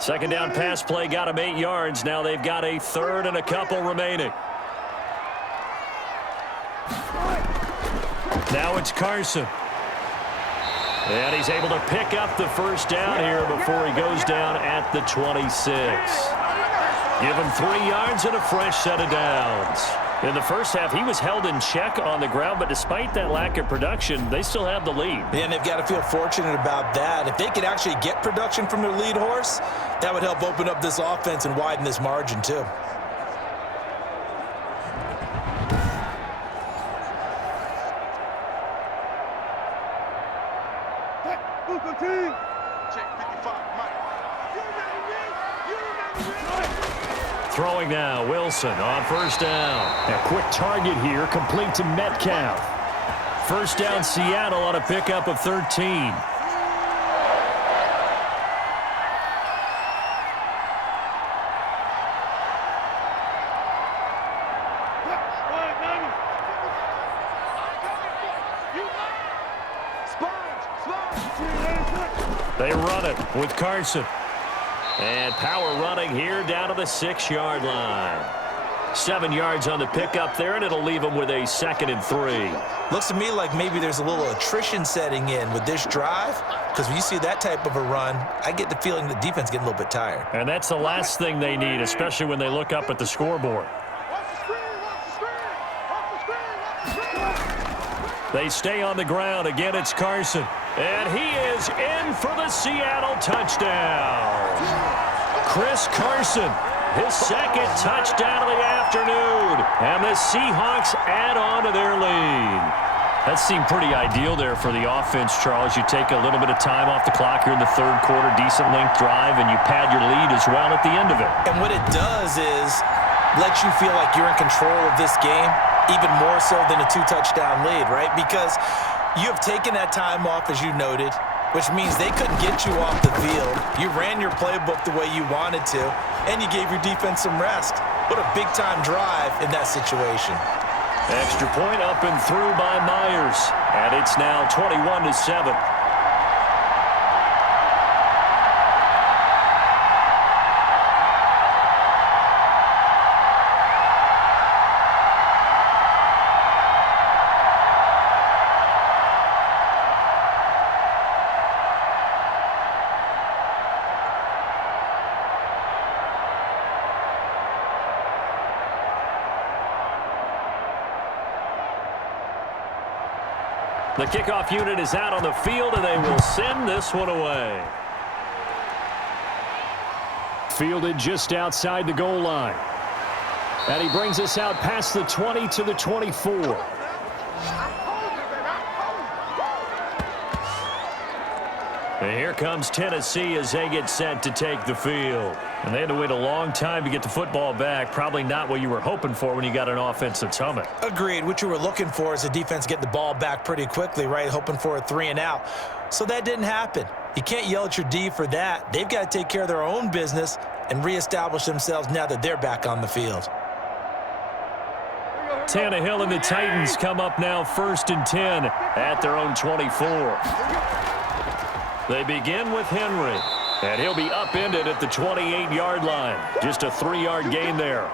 Second down pass play got them 8 yards. Now they've got a 3rd and a couple remaining. Now it's Carson. And he's able to pick up the first down here before he goes down at the 26. Give him 3 yards and a fresh set of downs. In the first half, he was held in check on the ground, but despite that lack of production, they still have the lead. And they've got to feel fortunate about that. If they could actually get production from their lead horse, that would help open up this offense and widen this margin too. Throwing now, Wilson on first down. A quick target here, complete to Metcalf. First down, Seattle on a pickup of 13. They run it with Carson. And power running here down to the 6-yard line. 7 yards on the pickup there, and it'll leave them with a 2nd and 3. Looks to me like maybe there's a little attrition setting in with this drive, because when you see that type of a run, I get the feeling the defense getting a little bit tired. And that's the last thing they need, especially when they look up at the scoreboard. They stay on the ground. Again, it's Carson. And he is in for the Seattle touchdown. Chris Carson, his 2nd touchdown of the afternoon. And the Seahawks add on to their lead. That seemed pretty ideal there for the offense, Charles. You take a little bit of time off the clock here in the 3rd quarter, decent length drive, and you pad your lead as well at the end of it. And what it does is let you feel like you're in control of this game, even more so than a 2-touchdown lead, right? Because you have taken that time off, as you noted, which means they couldn't get you off the field. You ran your playbook the way you wanted to, and you gave your defense some rest. What a big-time drive in that situation. Extra point up and through by Myers, and it's now 21-7. The kickoff unit is out on the field, and they will send this one away. Fielded just outside the goal line. And he brings us out past the 20 to the 24. And here comes Tennessee as they get set to take the field. And they had to wait a long time to get the football back. Probably not what you were hoping for when you got an offense that's humming. Agreed. What you were looking for is the defense getting the ball back pretty quickly, right? Hoping for a 3-and-out. So that didn't happen. You can't yell at your D for that. They've got to take care of their own business and reestablish themselves now that they're back on the field. Tannehill and the Titans come up now 1st and 10 at their own 24. They begin with Henry, and he'll be upended at the 28-yard line. Just a 3-yard gain there.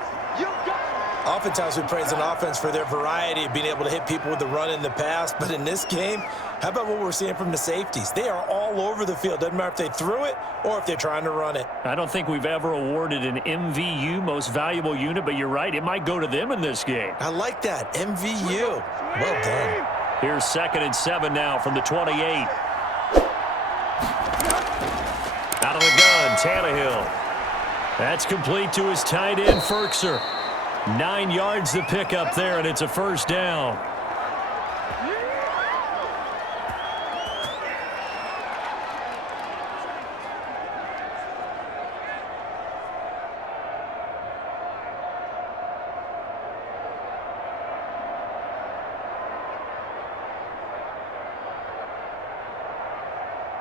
Oftentimes we praise an offense for their variety of being able to hit people with the run in the pass, but in this game, how about what we're seeing from the safeties? They are all over the field. Doesn't matter if they threw it or if they're trying to run it. I don't think we've ever awarded an MVU, most valuable unit, but you're right, it might go to them in this game. I like that, MVU. Well done. Here's 2nd and 7 now from the 28. Out of the gun, Tannehill. That's complete to his tight end, Ferkser. 9 yards to pick up there, and it's a first down.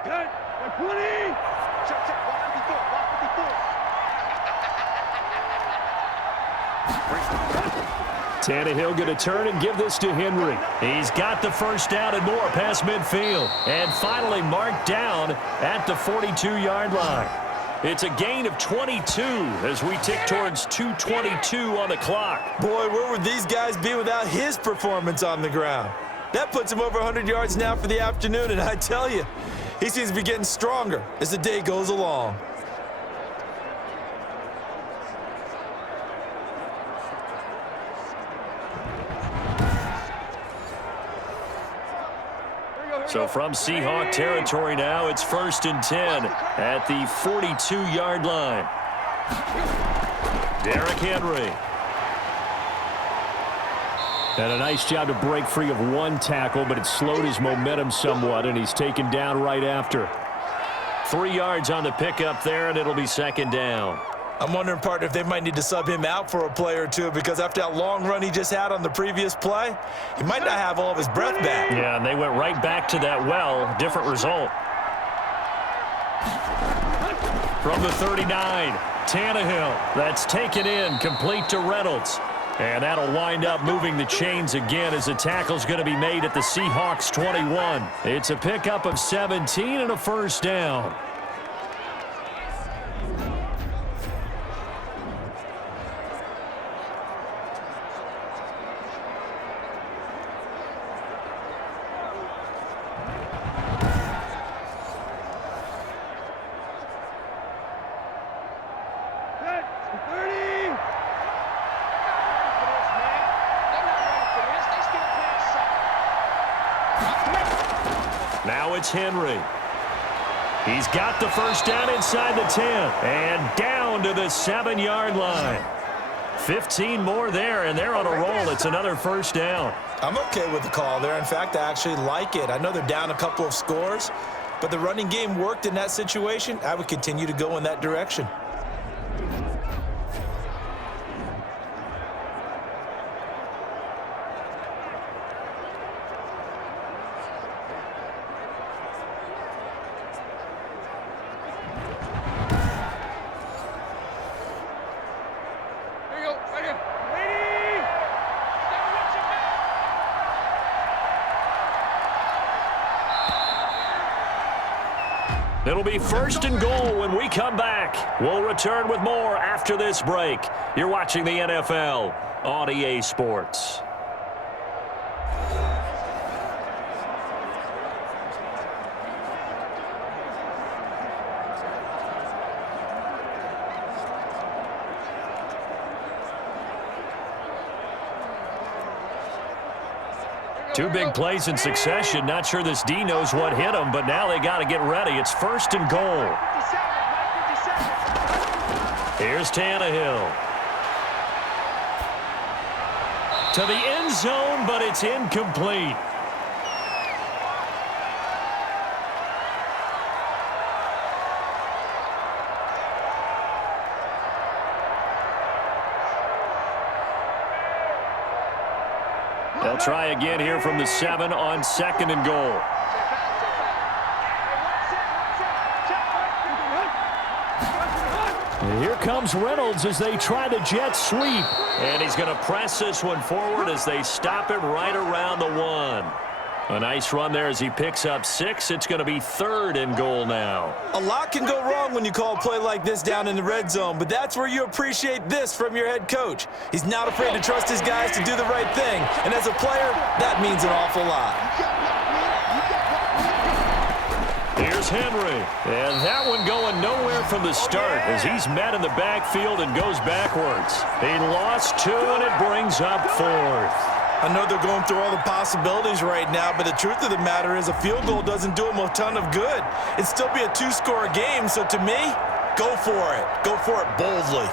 Good. Like 20. Check, check. Watch 54. Watch 54. Tannehill going to turn and give this to Henry. He's got the first down and more past midfield. And finally marked down at the 42-yard line. It's a gain of 22 as we tick towards 2:22 on the clock. Boy, where would these guys be without his performance on the ground? That puts him over 100 yards now for the afternoon, and I tell you, he seems to be getting stronger as the day goes along. So from Seahawk territory now, it's 1st and 10 at the 42-yard line. Derrick Henry. And a nice job to break free of one tackle, but it slowed his momentum somewhat, and he's taken down right after. 3 yards on the pickup there, and it'll be 2nd down. I'm wondering, partner, if they might need to sub him out for a play or two, because after that long run he just had on the previous play, he might not have all of his breath back. Yeah, and they went right back to that well. Different result. From the 39, Tannehill. That's taken in, complete to Reynolds. And that'll wind up moving the chains again as the tackle's going to be made at the Seahawks 21. It's a pickup of 17 and a 1st down. Now it's Henry. He's got the first down inside the 10 and down to the 7-yard line. 15 more there, and they're on a roll. It's another 1st down. I'm okay with the call there. In fact, I actually like it. I know they're down a couple of scores, but the running game worked in that situation. I would continue to go in that direction. It'll be 1st and goal when we come back. We'll return with more after this break. You're watching the NFL on EA Sports. Two big plays in succession. Not sure this D knows what hit him, but now they got to get ready. It's 1st and goal. Here's Tannehill. To the end zone, but it's incomplete. They'll try again here from the 7 on 2nd and goal. And here comes Reynolds as they try the jet sweep. And he's going to press this one forward as they stop him right around the 1. A nice run there as he picks up 6. It's going to be 3rd and goal now. A lot can go wrong when you call a play like this down in the red zone, but that's where you appreciate this from your head coach. He's not afraid to trust his guys to do the right thing, and as a player, that means an awful lot. Here's Henry, and that one going nowhere from the start as he's met in the backfield and goes backwards. He lost 2, and it brings up 4th. I know they're going through all the possibilities right now, but the truth of the matter is a field goal doesn't do them a ton of good. It'd still be a 2-score game, so to me, go for it. Go for it boldly.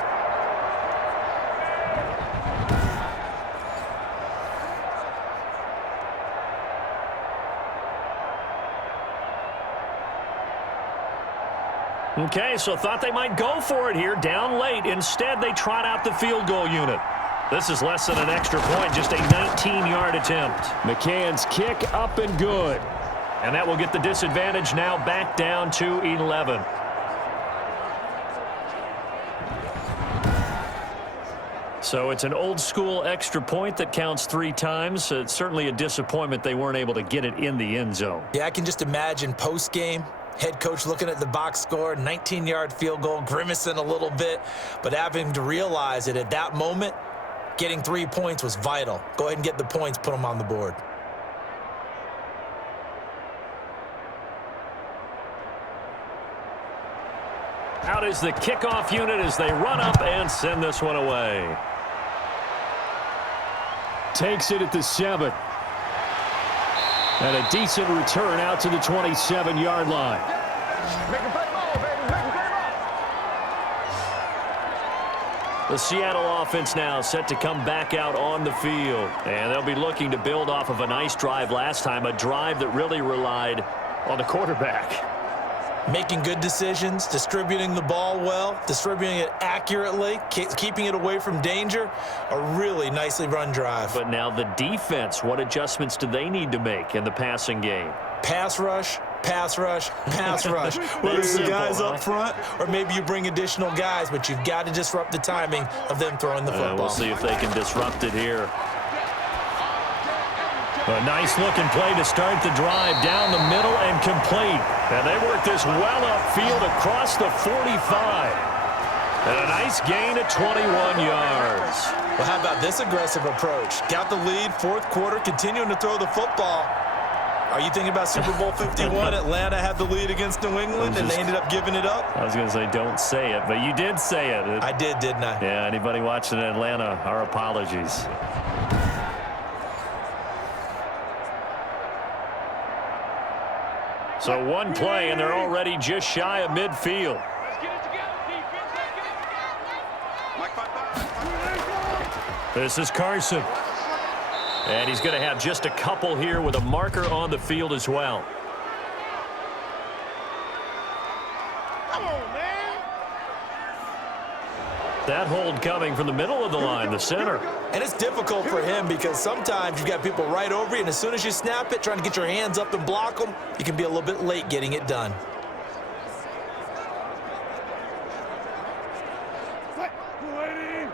Okay, so thought they might go for it here, down late. Instead, they trot out the field goal unit. This is less than an extra point, just a 19-yard attempt. McCann's kick up and good. And that will get the disadvantage now back down to 11. So it's an old-school extra point that counts 3 times. It's certainly a disappointment they weren't able to get it in the end zone. Yeah, I can just imagine post-game, head coach looking at the box score, 19-yard field goal, grimacing a little bit, but having to realize that at that moment, getting 3 points was vital. Go ahead and get the points, put them on the board. Out is the kickoff unit as they run up and send this one away. Takes it at the 7. And a decent return out to the 27-yard line. The Seattle offense now set to come back out on the field. And they'll be looking to build off of a nice drive last time, a drive that really relied on the quarterback. Making good decisions, distributing the ball well, distributing it accurately, keeping it away from danger. A really nicely run drive. But now the defense, what adjustments do they need to make in the passing game? Pass rush, pass rush, pass rush. Whether it's the guys up front or maybe you bring additional guys, but you've got to disrupt the timing of them throwing the football. We'll see if they can disrupt it here. A nice-looking play to start the drive down the middle and complete. And they work this well upfield across the 45. And a nice gain of 21 yards. Well, how about this aggressive approach? Got the lead, fourth quarter, continuing to throw the football. Are you thinking about Super Bowl 51? Atlanta had the lead against New England, and they ended up giving it up? I was going to say don't say it, but you did say it. I did, didn't I? Yeah, anybody watching in Atlanta, our apologies. So one play, and they're already just shy of midfield. Let's get it together, defense. Let's get it together. This is Carson. And he's going to have just a couple here with a marker on the field as well. Come on, man. That hold coming from the middle of the line, the center. And it's difficult for him because sometimes you've got people right over you, and as soon as you snap it, trying to get your hands up and block them, you can be a little bit late getting it done. What? 280.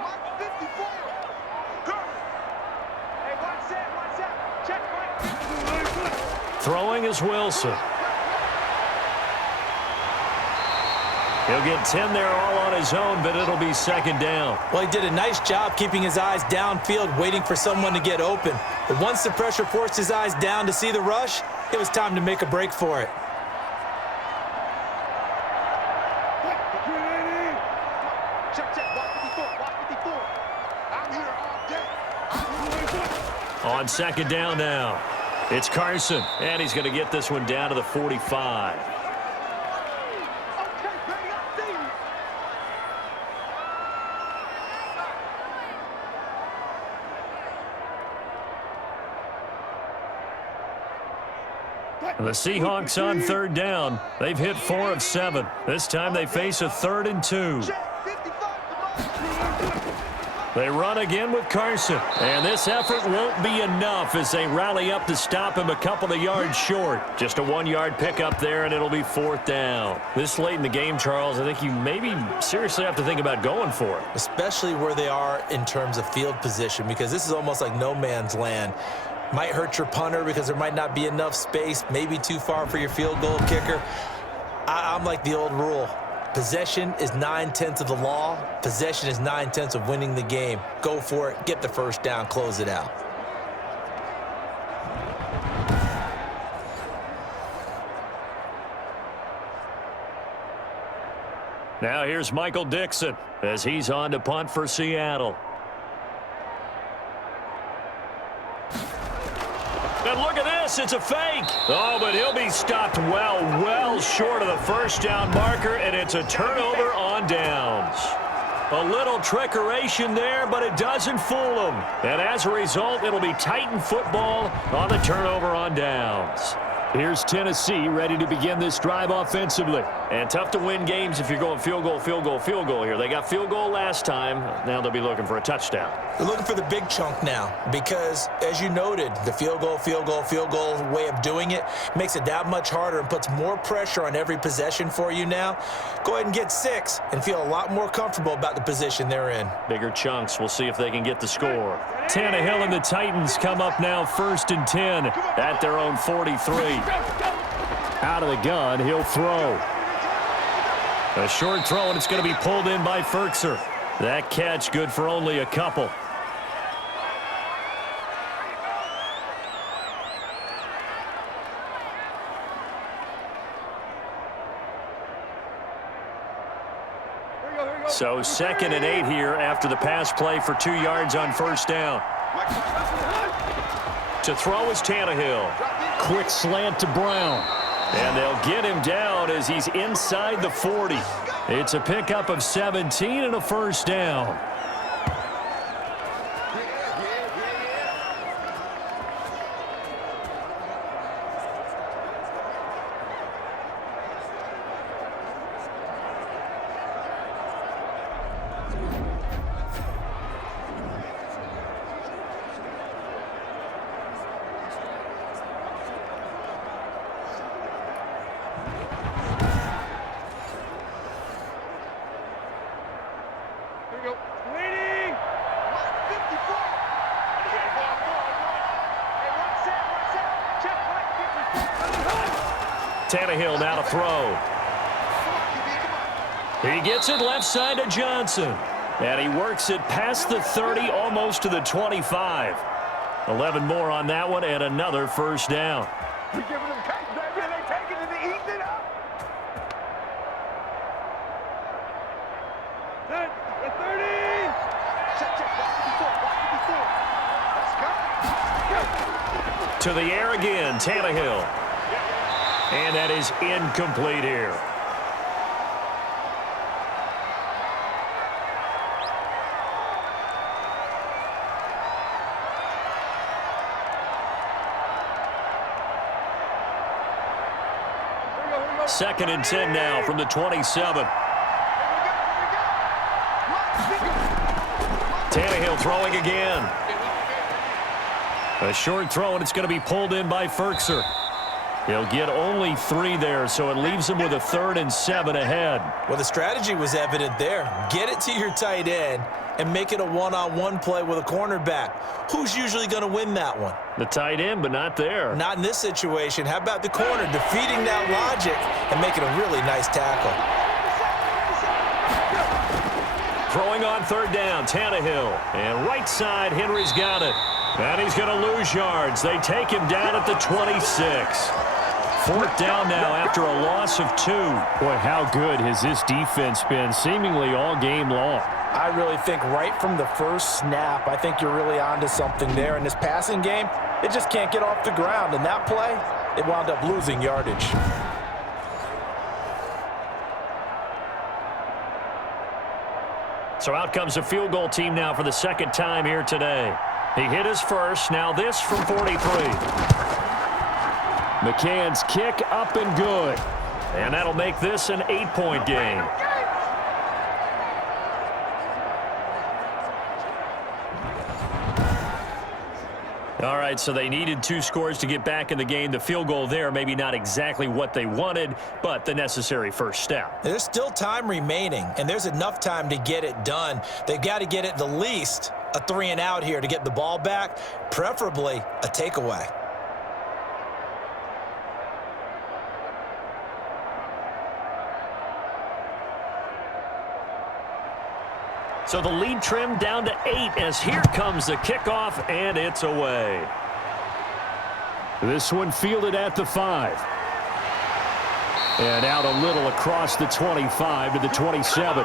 Mark 54. Go. Hey, watch that. Check, Mike. Throwing is Wilson. He'll get 10 there all on his own, but it'll be second down. Well, he did a nice job keeping his eyes downfield, waiting for someone to get open. But once the pressure forced his eyes down to see the rush, it was time to make a break for it. Check. Watch 54. I'm here all day. On second down now, it's Carson, and he's going to get this one down to the 45. The Seahawks on third down. They've hit 4 of 7. This time they face a 3rd and 2. They run again with Carson. And this effort won't be enough as they rally up to stop him a couple of yards short. Just a 1-yard pickup there, and it'll be 4th down. This late in the game, Charles, I think you maybe seriously have to think about going for it. Especially where they are in terms of field position, because this is almost like no man's land. Might hurt your punter because there might not be enough space, maybe too far for your field goal kicker. I'm like the old rule. Possession is 9/10 of the law. Possession is 9/10 of winning the game. Go for it, get the first down, close it out. Now here's Michael Dixon as he's on to punt for Seattle. And look at this, it's a fake. Oh, but he'll be stopped well short of the first down marker, and it's a turnover on downs. A little trickeration there, but it doesn't fool them. And as a result, it'll be Titan football on the turnover on downs. Here's Tennessee ready to begin this drive offensively. And tough to win games if you're going field goal, field goal, field goal here. They got field goal last time. Now they'll be looking for a touchdown. They're looking for the big chunk now because, as you noted, the field goal way of doing it makes it that much harder and puts more pressure on every possession for you now. Go ahead and get 6 and feel a lot more comfortable about the position they're in. Bigger chunks. We'll see if they can get the score. Tannehill and the Titans come up now 1st and 10 at their own 43. Out of the gun, he'll throw. A short throw, and it's going to be pulled in by Ferkser. That catch good for only a couple. So 2nd and 8 here after the pass play for 2 yards on 1st down. To throw is Tannehill. Quick slant to Brown. And they'll get him down as he's inside the 40. It's a pickup of 17 and a 1st down. Tannehill now to throw. He gets it left side to Johnson. And he works it past the 30, almost to the 25. 11 more on that one, and another 1st down. We're giving them cake, baby, and they taking it and eating it up. The 30. Check, watch it before. Let's go. To the air again, Tannehill. And that is incomplete here. Second and 10 now from the 27. Tannehill throwing again. A short throw, and it's going to be pulled in by Ferkser. He'll get only 3 there, so it leaves him with a 3rd and 7 ahead. Well, the strategy was evident there. Get it to your tight end and make it a one-on-one play with a cornerback. Who's usually going to win that one? The tight end, but not there. Not in this situation. How about the corner defeating that logic and making a really nice tackle? Throwing on 3rd down, Tannehill. And right side, Henry's got it. And he's going to lose yards. They take him down at the 26. 4th down now after a loss of 2. Boy, how good has this defense been seemingly all game long. I really think right from the first snap, I think you're really onto something there. In this passing game, it just can't get off the ground. And that play, it wound up losing yardage. So out comes a field goal team now for the 2nd time here today. He hit his first, now this from 43. McCann's kick up and good. And that'll make this an 8-point game. All right, so they needed 2 scores to get back in the game. The field goal there, maybe not exactly what they wanted, but the necessary first step. There's still time remaining, and there's enough time to get it done. They've got to get at the least a 3 and out here to get the ball back, preferably a takeaway. So the lead trimmed down to 8 as here comes the kickoff, and it's away. This one fielded at the 5. And out a little across the 25 to the 27.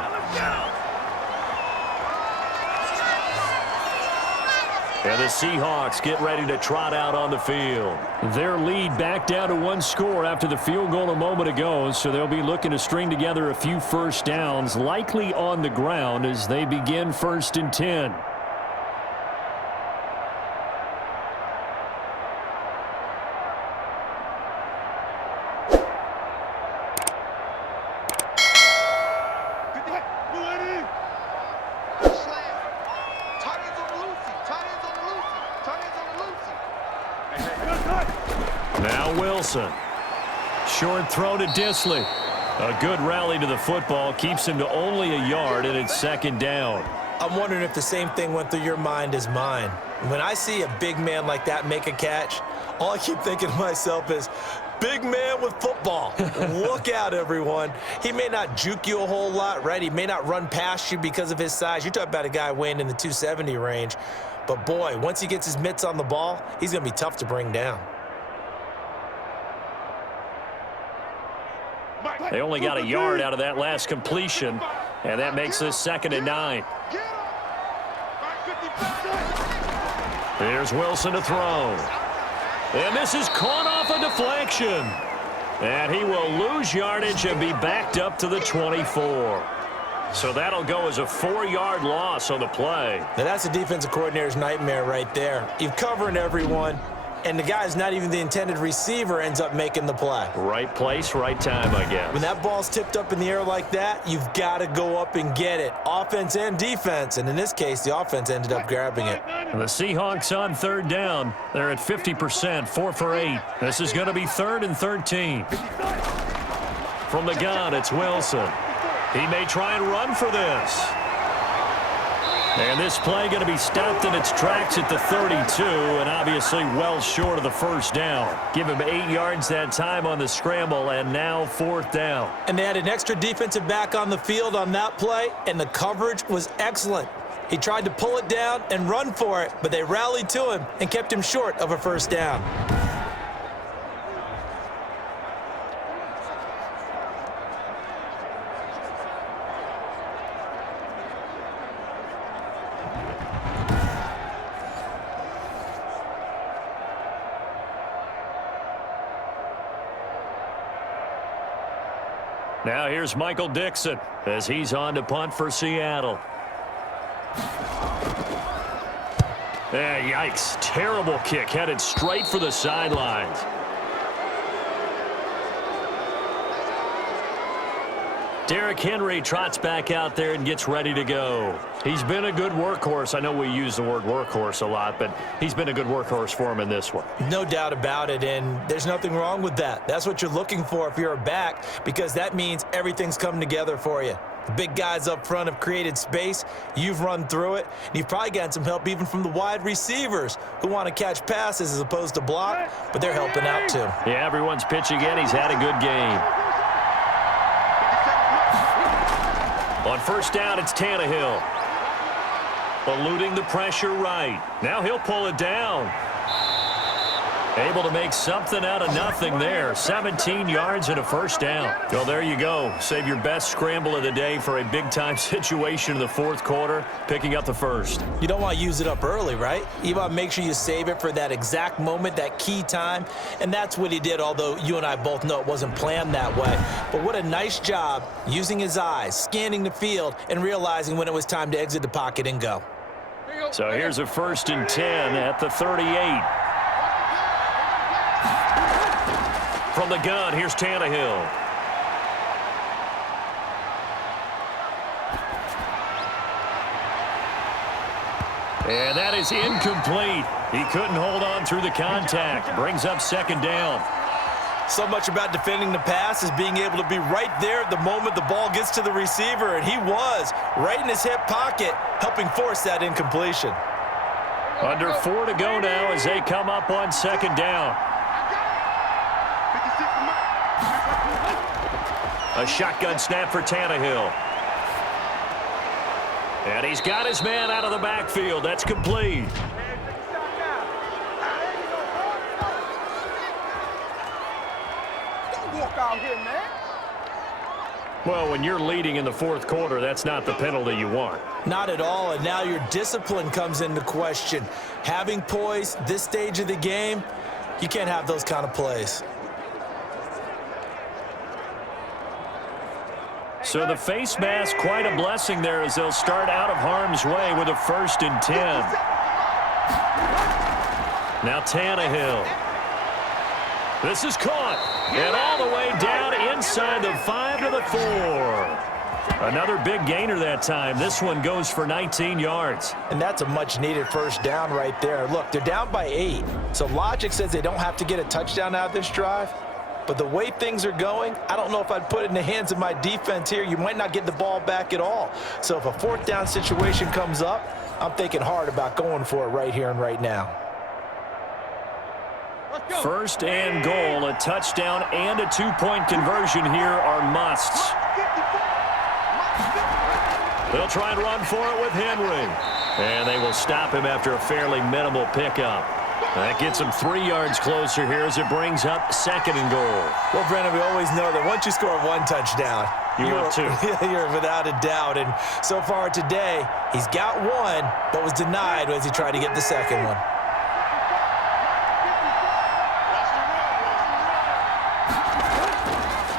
And the Seahawks get ready to trot out on the field. Their lead back down to 1 score after the field goal a moment ago, so they'll be looking to string together a few first downs, likely on the ground as they begin 1st and 10. Now Wilson. Short throw to Disley. A good rally to the football keeps him to only a yard, and it's second down. I'm wondering if the same thing went through your mind as mine. When I see a big man like that make a catch, all I keep thinking to myself is, big man with football. Look out, everyone. He may not juke you a whole lot, right? He may not run past you because of his size. You're talking about a guy weighing in the 270 range. But, boy, once he gets his mitts on the ball, he's going to be tough to bring down. They only got a yard out of that last completion, and that makes this 2nd and 9. Here's Wilson to throw. And this is caught off a deflection. And he will lose yardage and be backed up to the 24. So that'll go as a 4-yard loss on the play. Now that's a defensive coordinator's nightmare right there. You're covering everyone, and the guy's not even the intended receiver ends up making the play. Right place, right time, I guess. When that ball's tipped up in the air like that, you've got to go up and get it. Offense and defense, and in this case, the offense ended up grabbing it. And the Seahawks on 3rd down. They're at 50%, 4 for 8. This is going to be 3rd and 13. From the gun, it's Wilson. He may try and run for this. And this play going to be stopped in its tracks at the 32, and obviously well short of the 1st down. Give him 8 yards that time on the scramble, and now 4th down. And they had an extra defensive back on the field on that play, and the coverage was excellent. He tried to pull it down and run for it, but they rallied to him and kept him short of a 1st down. Now here's Michael Dixon as he's on to punt for Seattle. Yikes. Terrible kick headed straight for the sidelines. Derrick Henry trots back out there and gets ready to go. He's been a good workhorse. I know we use the word workhorse a lot, but he's been a good workhorse for him in this one. No doubt about it, and there's nothing wrong with that. That's what you're looking for if you're a back, because that means everything's come together for you. The big guys up front have created space. You've run through it. And you've probably gotten some help even from the wide receivers who want to catch passes as opposed to block, but they're helping out too. Yeah, everyone's pitching in. He's had a good game. On 1st down, it's Tannehill. Eluding the pressure right. Now he'll pull it down. Able to make something out of nothing there. 17 yards and a 1st down. Well, there you go. Save your best scramble of the day for a big-time situation in the 4th quarter, picking up the 1st. You don't want to use it up early, right? You want to make sure you save it for that exact moment, that key time, and that's what he did, although you and I both know it wasn't planned that way. But what a nice job using his eyes, scanning the field, and realizing when it was time to exit the pocket and go. So here's a 1st and 10 at the 38. From the gun, here's Tannehill. And that is incomplete. He couldn't hold on through the contact. Brings up 2nd down. So much about defending the pass is being able to be right there at the moment the ball gets to the receiver, and he was right in his hip pocket, helping force that incompletion. Under 4 to go now as they come up on 2nd down. A shotgun snap for Tannehill. And he's got his man out of the backfield. That's complete. Don't walk out here, man. Well, when you're leading in the 4th quarter, that's not the penalty you want. Not at all, and now your discipline comes into question. Having poise this stage of the game, you can't have those kind of plays. So the face mask, quite a blessing there as they'll start out of harm's way with a 1st and 10. Now Tannehill. This is caught. And all the way down inside the 5 to the 4. Another big gainer that time. This one goes for 19 yards. And that's a much-needed first down right there. Look, they're down by 8. So logic says they don't have to get a touchdown out of this drive. But the way things are going, I don't know if I'd put it in the hands of my defense here. You might not get the ball back at all. So if a fourth down situation comes up, I'm thinking hard about going for it right here and right now. First and goal, a touchdown and a 2-point conversion here are musts. They'll try and run for it with Henry. And they will stop him after a fairly minimal pickup. That gets him 3 yards closer here as it brings up second and goal. Well, Brennan, we always know that once you score one touchdown, you're without a doubt. And so far today, he's got one, but was denied as he tried to get the second one.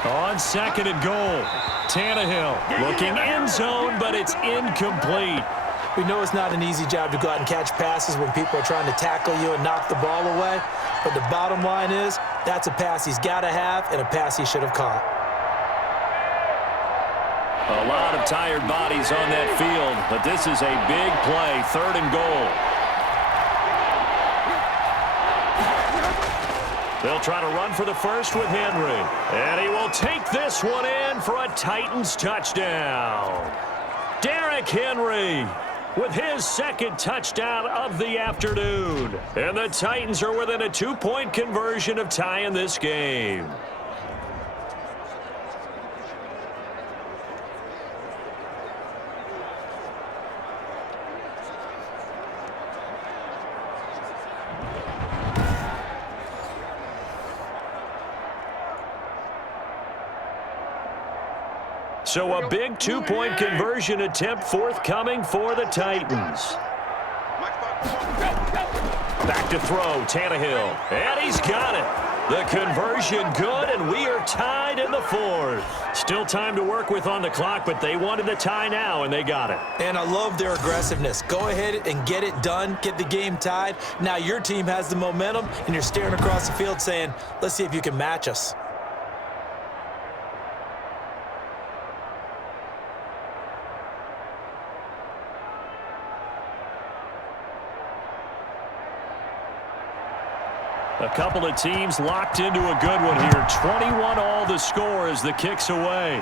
On second and goal, Tannehill looking end zone, but it's incomplete. We know it's not an easy job to go out and catch passes when people are trying to tackle you and knock the ball away. But the bottom line is, that's a pass he's got to have and a pass he should have caught. A lot of tired bodies on that field, but this is a big play, third and goal. They'll try to run for the first with Henry. And he will take this one in for a Titans touchdown. Derrick Henry with his second touchdown of the afternoon. And the Titans are within a 2-point conversion of tying this game. So a big 2-point conversion attempt forthcoming for the Titans. Back to throw, Tannehill. And he's got it. The conversion good, and we are tied in the fourth. Still time to work with on the clock, but they wanted the tie now, and they got it. And I love their aggressiveness. Go ahead and get it done. Get the game tied. Now your team has the momentum, and you're staring across the field saying, let's see if you can match us. A couple of teams locked into a good one here. 21 all the score as the kick's away.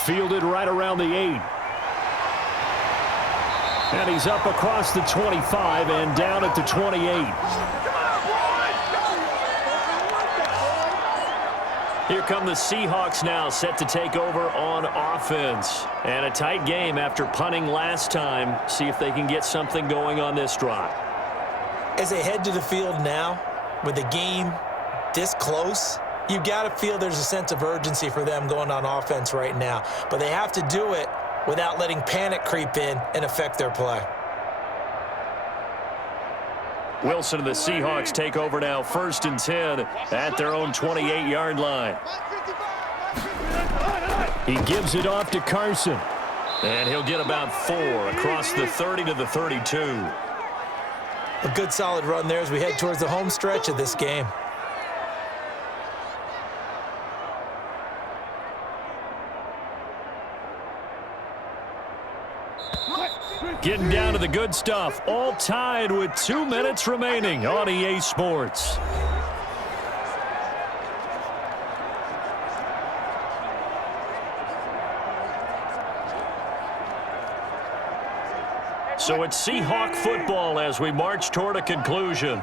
Fielded right around the 8. And he's up across the 25 and down at the 28. Here come the Seahawks now, set to take over on offense. And a tight game after punting last time. See if they can get something going on this drive. As they head to the field now, with the game this close, you got to feel there's a sense of urgency for them going on offense right now. But they have to do it without letting panic creep in and affect their play. Wilson and the Seahawks take over now, 1st and 10 at their own 28-yard line. He gives it off to Carson. And he'll get about 4 across the 30 to the 32. A good solid run there as we head towards the home stretch of this game. Getting down to the good stuff. All tied with 2 minutes remaining on EA Sports. So it's Seahawk football as we march toward a conclusion.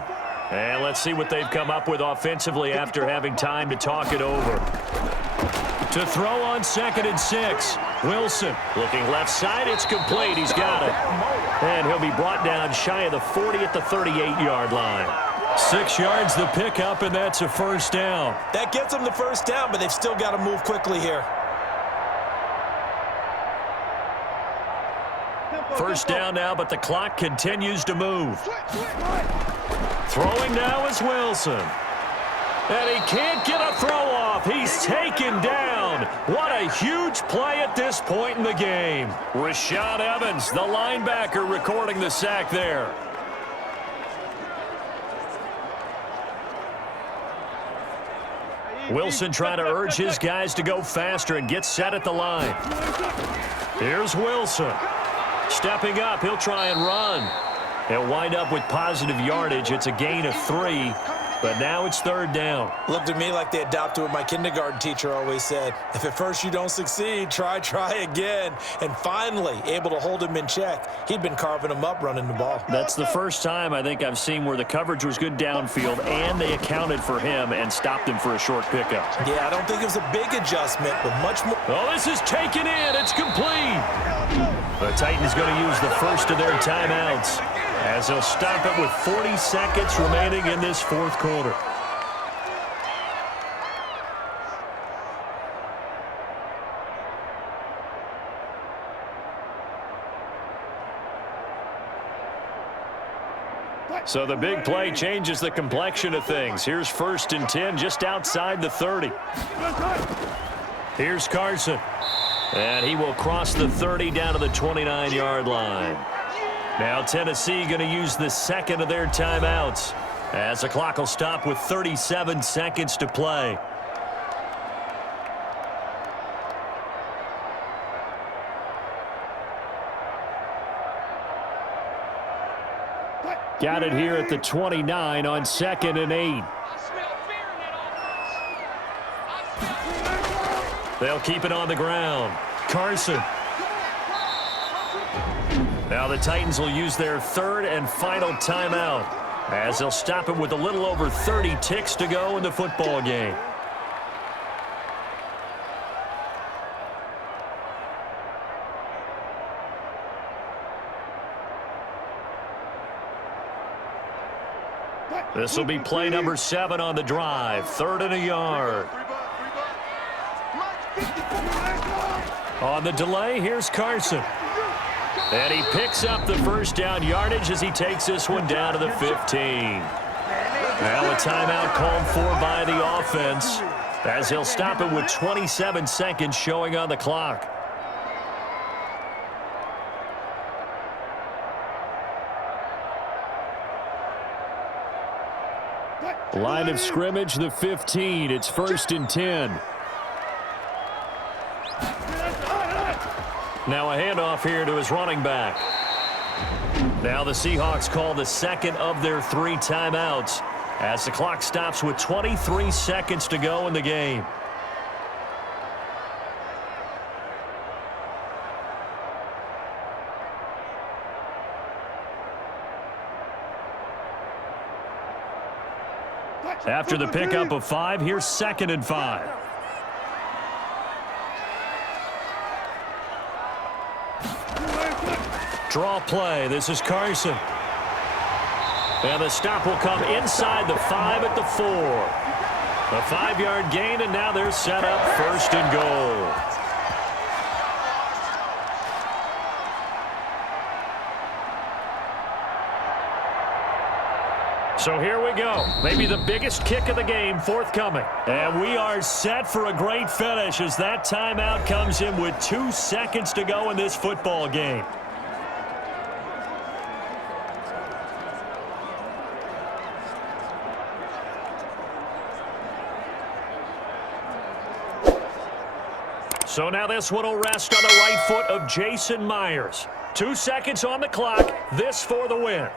And let's see what they've come up with offensively after having time to talk it over. To throw on 2nd and 6. Wilson looking left side. It's complete. He's got it. And he'll be brought down shy of the 40 at the 38-yard line. 6 yards the pickup, and that's a first down. That gets them the first down, but they've still got to move quickly here. First down now, but the clock continues to move. Throwing now is Wilson. And he can't get a throw off. He's taken down. What a huge play at this point in the game. Rashaan Evans, the linebacker, recording the sack there. Wilson trying to urge his guys to go faster and get set at the line. Here's Wilson. Stepping up, he'll try and run. He'll wind up with positive yardage. It's a gain of 3, but now it's 3rd down. Looked to me like they adopted what my kindergarten teacher always said. If at first you don't succeed, try again. And finally, able to hold him in check. He'd been carving him up running the ball. That's the first time I think I've seen where the coverage was good downfield and they accounted for him and stopped him for a short pickup. Yeah, I don't think it was a big adjustment, but much more. Oh, this is taken in. It's complete. The Titans going to use the first of their timeouts as they'll stop it with 40 seconds remaining in this 4th quarter. So the big play changes the complexion of things. Here's 1st and 10 just outside the 30. Here's Carson. And he will cross the 30 down to the 29-yard line. Now Tennessee going to use the second of their timeouts as the clock will stop with 37 seconds to play. Got it here at the 29 on 2nd and 8. They'll keep it on the ground. Carson. Now the Titans will use their 3rd and final timeout as they'll stop it with a little over 30 ticks to go in the football game. This will be play number 7 on the drive. 3rd and a yard. On the delay, here's Carson. And he picks up the 1st down yardage as he takes this one down to the 15. Now a timeout called for by the offense as he'll stop it with 27 seconds showing on the clock. Line of scrimmage, the 15. It's 1st and 10. Now a handoff here to his running back. Now the Seahawks call the second of their 3 timeouts as the clock stops with 23 seconds to go in the game. After the pickup of 5, here's 2nd and 5. Draw play. This is Carson. And the stop will come inside the 5 at the 4. A 5-yard gain, and now they're set up 1st and goal. So here we go. Maybe the biggest kick of the game forthcoming. And we are set for a great finish as that timeout comes in with 2 seconds to go in this football game. So now this one will rest on the right foot of Jason Myers. 2 seconds on the clock. This for the win.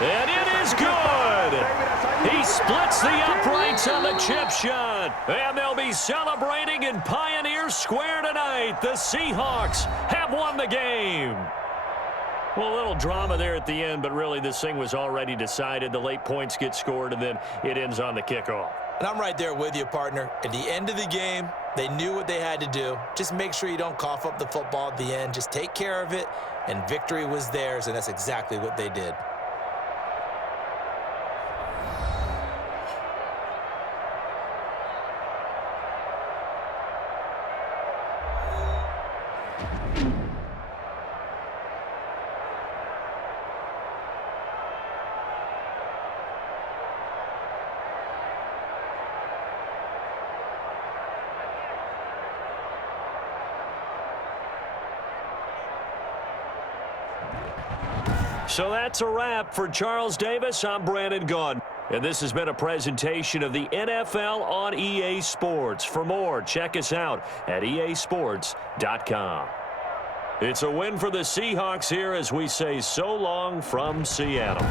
And it is good. He splits the uprights on the chip shot. And they'll be celebrating in Pioneer Square tonight. The Seahawks have won the game. Well, a little drama there at the end, but really this thing was already decided. The late points get scored, and then it ends on the kickoff. And I'm right there with you, partner. At the end of the game, they knew what they had to do. Just make sure you don't cough up the football at the end. Just take care of it, and victory was theirs, and that's exactly what they did. So that's a wrap. For Charles Davis, I'm Brandon Gaudin. And this has been a presentation of the NFL on EA Sports. For more, check us out at easports.com. It's a win for the Seahawks here as we say so long from Seattle.